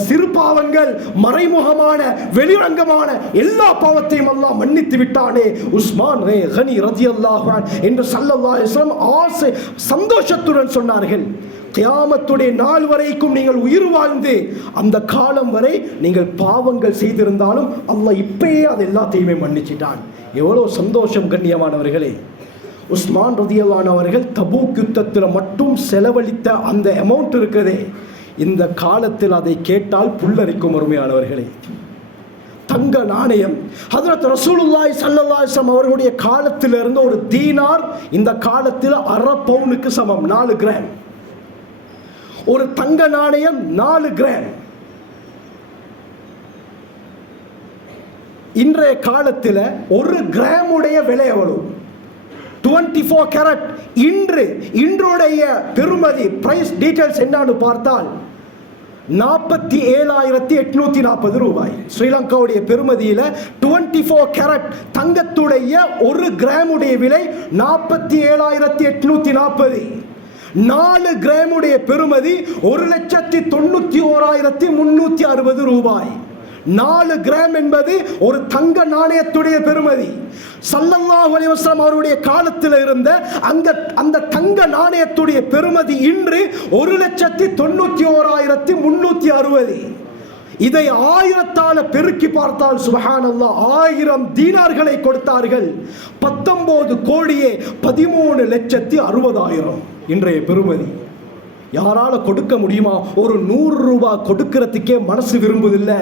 சிறு பாவங்கள், மறைமுகமான வெளிரங்கமான எல்லா பாவத்தையும் அல்லாஹ் மன்னித்து விட்டானே. உஸ்மான் கனி ரலியல்லாஹு அன்ஹு என்று ஸல்லல்லாஹு அலைஹி வஸல்லம் ஆசை சந்தோஷத்துடன் சொன்னார்கள். கியாமத்துடைய நாள் வரைக்கும் நீங்கள் உயிர் வாழ்ந்து அந்த காலம் வரை நீங்கள் பாவங்கள் செய்திருந்தாலும் அல்லாஹ் இப்பயே அது எல்லாத்தையுமே மன்னிச்சிட்டான். எவ்வளவு சந்தோஷம் கண்ணியமானவர்களே. உஸ்மான் ரலியல்லாஹு அன்ஹு அவர்கள் தபூக் யுத்தத்தில் மட்டும் செலவழித்த அந்த அமௌண்ட் இருக்குதே, இந்த காலத்தில் அதை கேட்டால் புல்லரிக்கும் அருமையானவர்களே. தங்க நாணயம் ஹஜ்ரத் ரசூலுல்லாஹி ஸல்லல்லாஹு அலைஹி வஸல்லம் அவர்களுடைய காலத்தில் இருந்த ஒரு தீனார் இந்த காலத்தில் அரை பவுனுக்கு சமம், 4 கிராம். ஒரு தங்க நாணயம் 4 கிராம். இன்றைய காலத்தில் 1 கிராமுடைய விலை எவ்வளவு? 24 கேரட். இன்றைய பெறுமதி பிரைஸ் டீடைல்ஸ் என்னன்னு பார்த்தால் 47,840 ரூபாய். ஸ்ரீலங்காவுடைய பெறுமதியில் 24 கேரட் தங்கத்துடைய 1 கிராமுடைய விலை 47,840. 4 கிராமுடைய பெறுமதி 1,91,360 ரூபாய். 4 கிராம் என்பது ஒரு தங்க நாணயத்துடைய பெறுமதி. ஸல்லல்லாஹு அலைஹி வஸல்லம் அவருடைய காலத்தில் இருந்த அந்த தங்க நாணயத்துடைய பெறுமதி இன்று 1,91,360. இதை 1000ஆல பெருக்கி பார்த்தால் சுப்ஹானல்லாஹ் 1000 தீனார்களை கொடுத்தார்கள். 19,13,60,000 இன்றைய பெறுமதி. யாரால கொடுக்க முடியுமா? ஒரு 100 ரூபாய் கொடுக்கிறதுக்கே மனசு விரும்புதில்லை.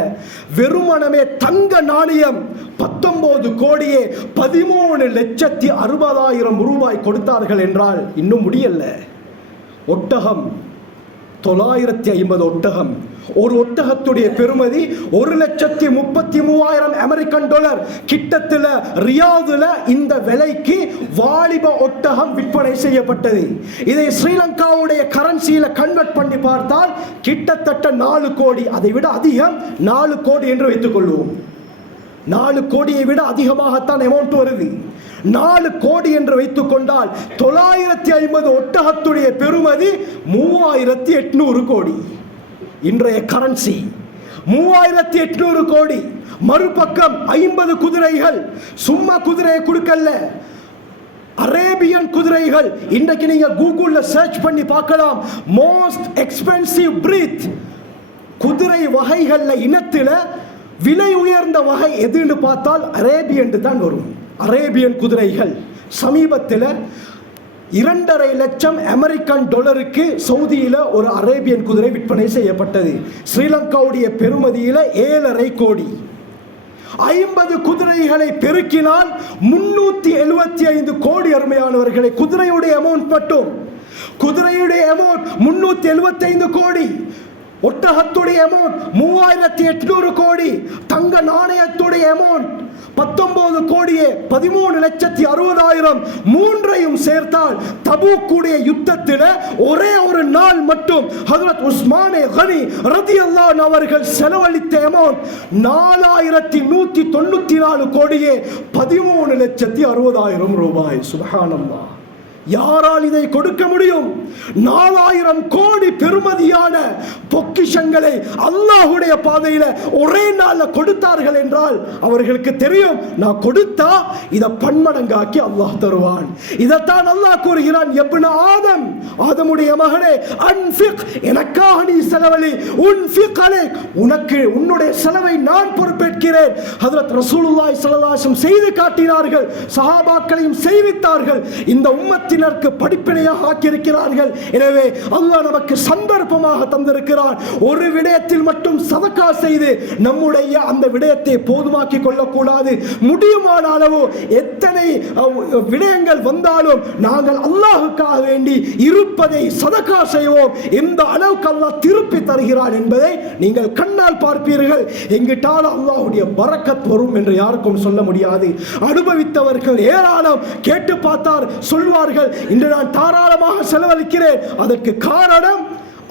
வெறுமனமே தங்க நாணயம் 19,13,60,000 ரூபாய் கொடுத்தார்கள் என்றால் இன்னும் முடியல. ஒட்டகம் 950 ஒட்டகம். ஒரு ஒட்டகத்துடைய பெறுமதி 1,33,000 அமெரிக்கன் டாலர். கிட்டத்தில் ரியாதுல இந்த விலைக்கு வாலிப ஒட்டகம் விற்பனை செய்யப்பட்டது. இதை ஸ்ரீலங்காவுடைய கரன்சியில கன்வெர்ட் பண்ணி பார்த்தால் கிட்டத்தட்ட 4 கோடி, அதை விட அதிகம், 4 கோடி என்று வைத்துக் கொள்வோம். 4 கோடியை விட அதிகமாகத்தான் அமௌண்ட் வருது. 4 கோடி என்று வைத்துக் கொண்டால் 950 ஒட்டகத்துடைய பெறுமதி 3,800 கோடி. இன்றைய கரன்சி 3,800 கோடி. மறுபக்கம் 50 குதிரைகள். சும்மா குதிரையை கொடுக்கல, அரேபியன் குதிரைகள். இன்றைக்கு நீங்க கூகுள்ல சர்ச் பண்ணி பார்க்கலாம். மோஸ்ட் எக்ஸ்பென்சிவ் பிரீத், குதிரை வகைகள்ல இனத்தில் விலை உயர்ந்த வகை எதுன்னு பார்த்தால் அரேபியன் தான் வரும். அரேபியன் குதிரைகள் சமீபத்தில் 2.5 லட்சம் அமெரிக்கன் டாலருக்கு சவுதியில் ஒரு அரேபியன் குதிரை விற்பனை செய்யப்பட்டது. ஸ்ரீலங்காவுடைய பெறுமதியில் 7.5 கோடி. 50 குதிரைகளை பெருக்கினால் 375 கோடி. அருமையானவர்களை, குதிரையுடைய அமௌண்ட் மட்டும், குதிரையுடைய அமௌண்ட் 375 கோடி. ஒட்டகத்துடைய அமௌண்ட் 3,800 கோடி. தங்க நாணயத்துடைய அமௌண்ட் 19 கோடியே 13,60,000. மூன்றையும் சேர்த்தால் தபூக்குடைய யுத்தத்தில் ஒரே ஒரு நாள் மட்டும் ஹஜ்ரத் உஸ்மான் கனி ரலியல்லாஹு அன்ஹு அவர்கள் செலவழித்த அமௌண்ட் 4,194 கோடியே 13,60,000 ரூபாய். சுப்ஹானல்லாஹ். யாரால் இதை கொடுக்க முடியும்? 4,000 கோடி பெறுமதியான பொக்கிஷங்களை அல்லாஹ்வுடைய பாதையில் ஒரே நாள்ல கொடுத்தார்கள் என்றால் அவர்களுக்கு தெரியும், நான் கொடுத்தா இதை பன்மடங்காக்கி அல்லாஹ் தருவான். இதைத்தான் அல்லாஹ் கூறுகிறான், இப்னு ஆதம், ஆதமுடைய மகனே, அன்ஃபிக், எனக்காக நீ செலவழி, உன்ஃபிக் அலைக், உனக்கு உன்னுடைய செலவை நான் பொறுப்பேற்கிறேன். ஹஜ்ரத் ரசூலுல்லாஹி ஸல்லல்லாஹு அலைஹி வஸல்லம் செய்து காட்டினார்கள், சஹாபாக்களையும் செய்வித்தார்கள். இந்த உம்மத் உம்மத்தினருக்கு படிப்பினையாக ஆக்கியிருக்கிறார்கள். எனவே அல்லாஹ் நமக்கு சந்தர்ப்பமாக தந்திருக்கிறார். ஒரு விடயத்தில் மட்டும் சதக்கா செய்து நம்முடைய அந்த விடயத்தை போதுமாக்கி கொள்ளக்கூடாது. முடியுமான அளவு எத்தனை விடயங்கள் வந்தாலும் நாங்கள் அல்லாஹுக்காக வேண்டி இருப்பதை சதக்கா செய்வோம். எந்த அளவுக்கு அல்லாஹ் திருப்பி தருகிறார் என்பதை நீங்கள் கண்ணால் பார்ப்பீர்கள். எங்கிட்டால் அல்லாஹ்வுடைய பரக்கத் வரும் என்று யாருக்கும் சொல்ல முடியாது. அனுபவித்தவர்கள் ஏராளம். கேட்டு பார்த்தார் சொல்வார்கள், இன்று நான் தாராளமாக செலவழிக்கிறேன், அதற்கு காரணம்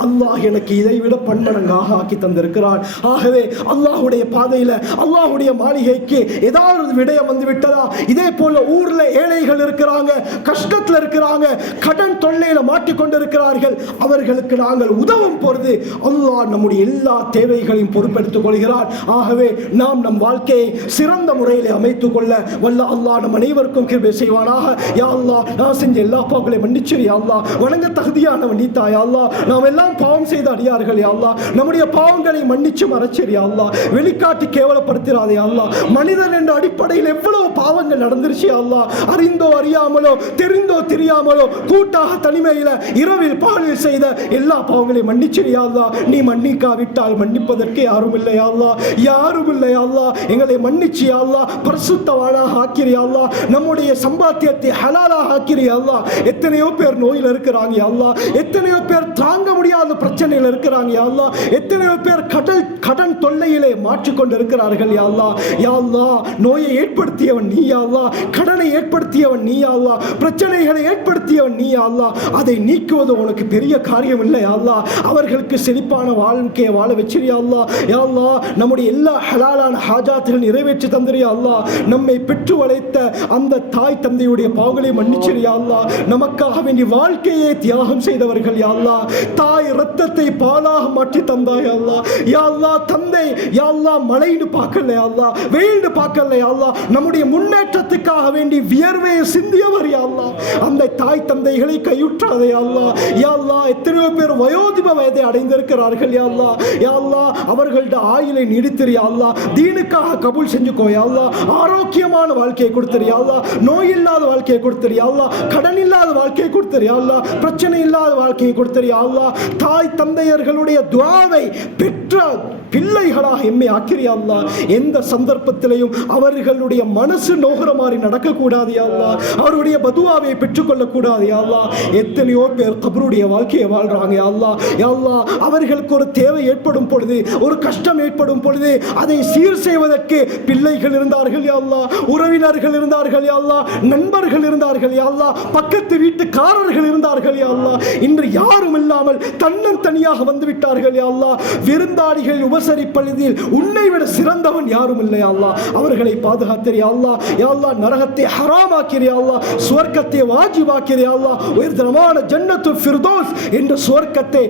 அல்லாஹ் எனக்கு இதை விட பன்மடங்காக ஆக்கி தந்திருக்கிறான். ஆகவே அல்லாஹ்வுடைய பாதையில் அல்லாஹ்வுடைய மாளிகைக்கு ஏதாவது விடயம் வந்து விட்டதா? இதே போல ஊர்ல ஏழைகள் இருக்கிறாங்க, கஷ்டத்தில் இருக்கிறாங்க, கடன் தொல்லையில மாட்டிக்கொண்டு இருக்கிறார்கள். அவர்களுக்கு நாங்கள் உதவும் பொழுது அல்லாஹ் நம்முடைய எல்லா தேவைகளையும் பொறுப்பெடுத்துக் கொள்கிறார். ஆகவே நாம் நம் வாழ்க்கையை சிறந்த முறையில் அமைத்துக் கொள்ள வல்ல அல்லாஹ் நம் அனைவருக்கும் கிருபை செய்வானாக. யா அல்லாஹ், நான் செஞ்ச எல்லா பாவங்களையும் மன்னிச்சிரு யா அல்லாஹ். வணங்க தகுதியான மன்னித்தா யா அல்லாஹ். நாம் எல்லாம் பாவம் செய்த அடியார்கள் யா அல்லாஹ். நம்முடைய பாவங்களை மன்னிச்சு மறைச்சிரு யா அல்லாஹ். வெளிக்காட்டி கேவலப்படுத்திராதே யா அல்லாஹ். மனிதன் என்ற அடிப்படையில் எவ்வளவு பாவங்கள் நடந்துருச்சு யா அல்லாஹ். அறிந்தோ அறியாமலோ, தெரிந்தோ தெரியாமலோ, கூட்டாக தனிமையில இரவில் பாலில் செய்த எல்லா பாவங்களையும் மன்னிச்சிரு யா அல்லாஹ். நீ மன்னிக்காவிட்டால் மன்னிப்பதற்கு யாரும் இல்லை யா அல்லாஹ். யாரும் இல்லை யா அல்லாஹ். எங்களை மன்னிச்சு யா அல்லாஹ் பரிசுத்தவானாக ஆக்கிரு யா அல்லாஹ். நம்முடைய சம்பாத்தியத்தை ஹலாலாக ஆக்கிரு யா அல்லாஹ். எத்தனையோ பேர் நோயில் இருக்கிறாங்க யா அல்லாஹ். எத்தனையோ பேர் தாங்க முடியாத பிரச்சனையில் இருக்கிறாங்க யா அல்லாஹ். எத்தனையோ பேர் கடன் தொல்லையிலே மாற்றிக்கொண்டு இருக்கிறார்கள் யா அல்லாஹ். யா அல்லாஹ், நோயை ஏற்படுத்தியவன் நீ யா அல்லாஹ். கடனை ஏற்படுத்தியவன் நீ யா அல்லாஹ். பிரச்சனைகளை ஏற்படுத்தியவன் நீ யா அல்லாஹ். அதை நீக்குவது உனக்கு பெரிய காரியம் இல்லை யா அல்லாஹ். அவர்களுக்கு செழிப்பான வாழ்க்கையை வாழ வச்சிரு யா அல்லாஹ். யா அல்லாஹ், நம்முடைய எல்லா ஹலாலான ஹாஜாத்துகள் நிறைவேற்றி தந்திரு யா அல்லாஹ். நம்மை பெற்று வளைத்த அந்த தாய் தந்தையுடைய பாவங்களை மன்னிச்சிரு யா அல்லாஹ். நமக்காக வேண்டி வாழ்க்கையை தியாகம் செய்தவர்கள் யா அல்லாஹ். தாய் ரத்தத்தை பாலாக மாற்றி தந்தாய் யா அல்லாஹ். யா அல்லாஹ், தந்தை யா அல்லாஹ் மழைன்னு பார்க்கல யா அல்லாஹ், வெயில்னு பார்க்கல யா அல்லாஹ். நம்முடைய முன்னேற்றத்துக்காக வேண்டி வியர்வையை சிந்தியவர் யா அல்லாஹ். அந்த தாய் தந்தைகளை கையுற்றாதே யா அல்லாஹ். யா அல்லாஹ், எத்தனையோ பேர் வயோதிப வயதை அடைந்திருக்கிறார்கள் யா அல்லாஹ். யா அல்லாஹ், அவர்களோட ஆயுளை நீடித்திரு யா அல்லாஹ். தீனுக்காக கபூல் செஞ்சுக்கோ யா அல்லாஹ். ஆரோக்கியமான வாழ்க்கையை கொடுத்திரு யா அல்லாஹ். நோய் இல்லாத வாழ்க்கையை கொடுத்திரு யா அல்லாஹ். கடன் இல்லாத வாழ்க்கையை கொடுத்திரு யா அல்லாஹ். பிரச்சனை இல்லாத வாழ்க்கையை கொடுத்திரு யா அல்லாஹ். தாய் தந்தையர்களுடைய துஆவை பெற்ற பிள்ளைகளாக எம்மை ஆக்கிரு யா அல்லாஹ். எந்த சந்தர்ப்பத்திலையும் அவர்களுடைய மனசு நோகிற மாதிரி நடக்கக்கூடாது யா அல்லாஹ். அவருடைய பதுவாவை பெற்றுக்கொள்ள கூடாது யா அல்லாஹ். எத்தனையோ பேர் கபருடைய வாழ்க்கையை வாழ்றாங்க யா அல்லாஹ். யா அல்லாஹ், அவர்களுக்கு ஒரு தேவை ஏற்படும் பொழுது, ஒரு கஷ்டம் ஏற்படும் பொழுது அதை சீர் செய்வதற்கு பிள்ளைகள் இருந்தார்கள் யா அல்லாஹ். உறவினர்கள் இருந்தார்கள் யா அல்லாஹ். நண்பர்கள் இருந்தார்கள் யா அல்லாஹ். பக்கத்து வீட்டுக்காரர்கள் இருந்தார்கள் யா அல்லாஹ். இன்று யாரும் இல்லாமல் தன்னன் தனியாக வந்து விட்டார்கள் யா அல்லாஹ். விருந்தாளிகள் உபசரிப்பதில் உன்னை விட சிறந்தவன் யாரும் இல்லை யா அல்லாஹ். அவர்களை பாதுகாத்திரு யா அல்லாஹ். யா அல்லாஹ், நரகத்தை ஹராமாக்கிரு யா அல்லாஹ். சுவர்க்கத்தை வாஜிபாக்கிரு யா அல்லாஹ். உயர்தரமான ஜன்னத்துல் ஃபிர்தௌஸ் என்ற சுவர்க்கத்தை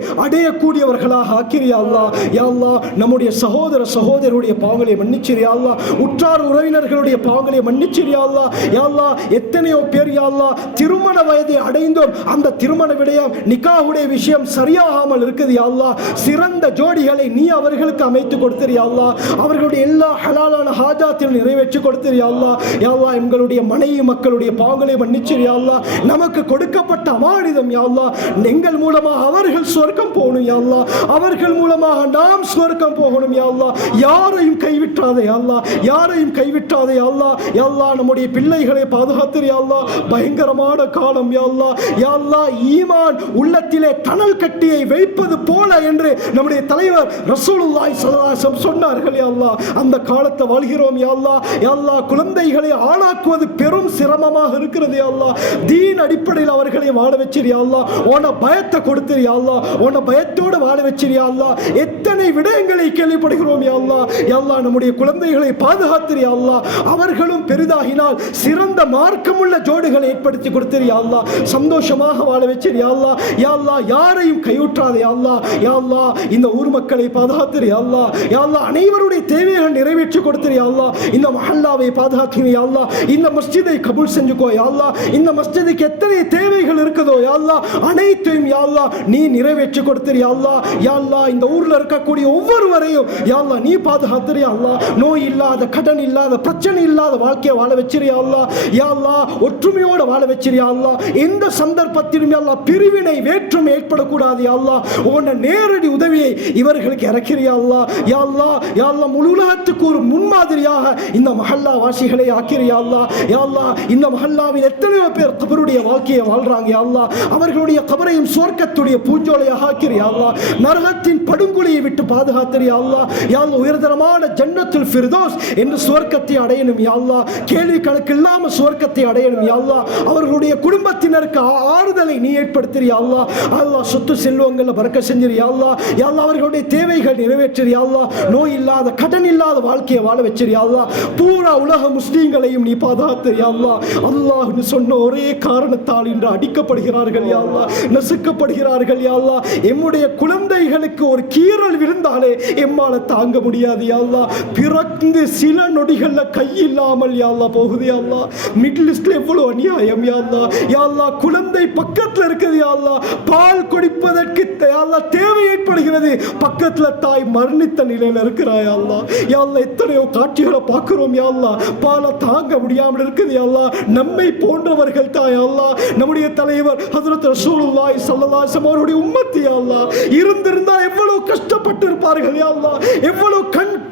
அடையக்கூடியவர்களாக ஆக்கிரு யா அல்லாஹ். யா அல்லாஹ், நம்முடைய சகோதர சகோதரருடைய பாவங்களை மன்னிச்சிரு யா அல்லாஹ். உற்றார் உறவினர்களுடைய பாவங்களை மன்னிச்சிரு யா அல்லாஹ். யா அல்லாஹ், எத்தனையோ பேர் யா அல்லாஹ் திருமண வயதை அடைந்தோம், அந்த திருமண விடயம் நிக்காஹுடைய விஷயம் சரியாகாமல் இருக்குது யா அல்லாஹ். சிறந்த ஜோடிகளை நீ அவர்களுக்கு அமைத்து கொடுத்திரு யா அல்லாஹ். அவர்களுடைய எல்லா ஹலாலான ஹாஜாத்தையும் நிறைவேற்றி கொடுத்திரு யா அல்லாஹ். யா அல்லாஹ், எங்களுடைய மனைவி மக்களுடைய பாவங்களை மன்னிச்சிரு யா அல்லாஹ். நமக்கு கொடுக்கப்பட்ட அமானிதம் யா அல்லாஹ். எங்கள் மூலமாக அவர்கள் சொர்க்கம் போகணும் யா அல்லாஹ். அவர்கள் மூலமாக நாம் சொர்க்கம் போகணும் யா அல்லாஹ். யாரையும் கைவிட்டாதே யா அல்லாஹ். யாரையும் கைவிட்டாதே யா அல்லாஹ். யா அல்லாஹ், நம்முடைய பிள்ளைகளை பாதுகாத்திரு யா அல்லாஹ். பயங்கரமான காலம் யா அல்லாஹ். யா அல்லாஹ், ஈமான் உள்ளத்திலே தணல் கட்டியை வைப்பது போல என்று நம்முடைய தலைவர் ரசூலுல்லாஹி ஸல்லல்லாஹு அலைஹி வஸல்லம் சொன்னார்கள் யா அல்லாஹ். அந்த காலத்தை வாழ்கிறோம் யா அல்லாஹ். யா அல்லாஹ், குழந்தைகளை ஆளாக்குவது பெரும் சிரமமாக இருக்கிறது யா அல்லாஹ். தீன் அடிப்படையில் அவர்களை வாழ வச்சிரு யா அல்லாஹ். உன பயத்தை கொடுத்திரு யா அல்லாஹ். உன பயத்தோடு வாழ வச்சிரு யா அல்லாஹ். எத்தனை விடயங்களை கேள்விப்படுகிறோம் யா அல்லாஹ். யா அல்லாஹ், நம்முடைய குழந்தைகளை பாதுகாத்திரு யா அல்லாஹ். அவர்களும் பெரிதாகினால் சிறந்த மார்க்கமுள்ள ஜோடுகளை ஏற்படுத்தி கொடுத்திரு யா அல்லாஹ். சந்தோஷமாக வாழ வச்சிரு யா அல்லாஹ். யா அல்லாஹ், யாரையும் கை கைவிட்றாதே யா அல்லாஹ். யா அல்லாஹ் இந்த ஊர் மக்களை பாதுகாத்திரு யா அல்லாஹ். யா அல்லாஹ் அனைவருடைய தேவைகள் நிறைவேற்றி கொடுத்திரு யா அல்லாஹ். இந்த மஹல்லாவை பாதுகாத்திரு யா அல்லாஹ். இந்த மஸ்ஜிதை கபூல் செஞ்சுக்கோ யா அல்லாஹ். இந்த மஸ்ஜிதுக்கு எத்தனை தேவைகள் இருக்குதோ யா அல்லாஹ் அனைத்தையும் யா அல்லாஹ் நீ நிறைவேற்றி கொடுத்திரு யா அல்லாஹ். யா அல்லாஹ் இந்த ஊர்ல இருக்கக்கூடிய ஒவ்வொருவரையும் யா அல்லாஹ் நீ பாதுகாத்திரு யா அல்லாஹ். நோய் இல்லாத, கடன் இல்லாத, பிரச்சனை இல்லாத வாழ்க்கையை வாழ வச்சிரு யா அல்லாஹ். யா அல்லாஹ் ஒற்றுமையோட வாழ வச்சிரு யா அல்லாஹ். எந்த சந்தர்ப்பத்திலும் யா அல்லாஹ் பிரிவினை வேற்றுமை ஏற்படக்கூடாது யா அல்லாஹ். உன்ன நேரடி உதவியை இவர்களுக்கு இறக்கிறியா யா அல்லாஹ். யா அல்லாஹ் யா அல்லாஹ் முழு உலகத்துக்கு ஒரு முன்மாதிரியாக இந்த மஹல்லா வாசிகளை ஆக்கிறியா அல்லாஹ். யா அல்லாஹ் இந்த மஹல்லாவில் எத்தனையோ பேர் கபருடைய வாழ்க்கையை வாழ்றாங்க யா அல்லாஹ். அவர்களுடைய கபரையும் சுவர்க்கத்துடைய பூஞ்சோலையாக ஆக்கிறியா அல்லாஹ். நரகத்தின் படுகொலையை விட்டு பாதுகாத்திரியா அல்லாஹ். யா அல்லாஹ் உயர்தரமான ஜன்னத்துல் ஃபிர்தௌஸ் என்று சுவர்க்கத்தை அடையணும் யா அல்லாஹ். கேள்வி கணக்கு இல்லாம சுவர்க்கத்தை அடையணும் யா அல்லாஹ். அவர்களுடைய குடும்பத்தினருக்கு ஆறுதலை நீ ஏற்படுத்தியா அல்லாஹ். அல்லாஹ் சொத்து செல்வங்களை பறக்க செஞ்சிரு யா அல்லாஹ். யா அல்லாஹ் அவர்களுடைய தேவைகள் நிறைவேற்றிரு யா அல்லாஹ். நோய் இல்லாத, கடன் இல்லாத வாழ்க்கையை வாழ வச்சிரு யா அல்லாஹ். பூரா உலக முஸ்லீம்களையும் நீ பாதுகாத்து யா அல்லாஹ். அல்லாஹ்னு சொன்ன ஒரே காரணத்தால் இன்று அடிக்கப்படுகிறார்கள் யா அல்லாஹ், நசுக்கப்படுகிறார்கள் யா அல்லாஹ். எம்முடைய குழந்தைகளுக்கு ஒரு கீறல் விழுந்தாலே எம்மால தாங்க முடியாது யா அல்லாஹ். பிறந்து சில நொடிகள்ல கை இல்லாமல் யா அல்லாஹ் போகுது யா அல்லாஹ். மிடில் ஈஸ்ட்ல எவ்வளவு அநியாயம் யா அல்லாஹ். யா அல்லாஹ் குழந்தை பக்கத்துல இருக்குது யா அல்லாஹ். பால் குடிப்பதற்கு யா அல்லாஹ் தேவை ஏற்படுகிறது, பக்கத்துல தாய் மரணித்த நிலையில இருக்கிறாய் யா அல்லாஹ். யா அல்லாஹ் எத்தனையோ காட்சிகளை பார்க்கிறோம் யா அல்லாஹ். பாலை தாங்க முடியாமல் இருக்குது யா அல்லாஹ். நம்மை போன்றவர்கள் தான் யா அல்லாஹ். நம்முடைய தலைவர் ஹஜ்ரத் ரசூலுல்லாஹி ஸல்லல்லாஹு அலைஹி வஸல்லம் அவருடைய உம்மத் யா அல்லாஹ் இருந்திருந்தா எவ்வளவு கஷ்டப்பட்டு இருப்பார்கள் யா அல்லாஹ். எவ்வளவு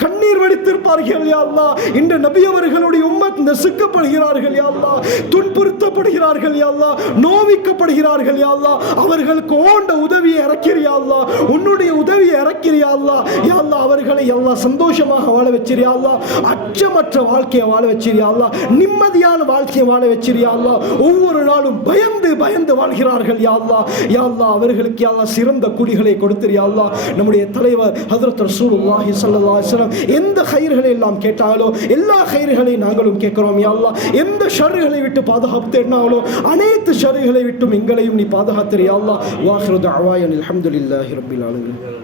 கண்ணீர் வடித்திருப்பார்கள் யா அல்லாஹ். இந்த நபி அவர்களுடைய உம்மத் நசுக்கப்படுகிறார்கள் யா அல்லாஹ், துன்புறுத்தப்படுகிறார்கள் யா அல்லாஹ், நோவிக்கப்படுகிறார்கள் யா அல்லாஹ். அவர்களுக்கு ஓண்ட உதவியை இறக்கிறியா அல்லாஹ், உன்னுடைய உதவியை இறக்கிறியா அல்லாஹ். யா அல்லாஹ் அவர்களை எல்லாம் சந்தோஷமாக வாழ வச்சிரியா அல்லாஹ். அச்சமற்ற வாழ்க்கையை வாழ வச்சிரியா அல்லாஹ். நிம்மதியான வாழ்க்கையை வாழ வச்சிரியா அல்லாஹ். ஒவ்வொரு நாளும் பயந்து பயந்து வாழ்கிறார்கள் யா அல்லாஹ். யா அல்லாஹ் அவர்களுக்கு யா அல்லாஹ் சிறந்த குடிகளை கொடுத்திரியா அல்லாஹ். நம்முடைய தலைவர் ஹஜ்ரத் ரசூலுல்லாஹி ஸல்லல்லாஹு அலைஹி வஸல்லம் எந்த கைர்களை எல்லாம் கேட்டாலோ எல்லா கைர்களையும் நாங்களும் கேட்கிறோம் யா அல்லாஹ். எந்த ஷர்களை விட்டு பாதுகாப்பு தேடினாலோ அனைத்து ஷர்களை விட்டும் எங்களையும் நீ பாதுகாத்திரியா அல்லாஹ். வாஹிரு தஅவானா அல்ஹம்துலில்லாஹி ரப்பில் ஆலமீன்.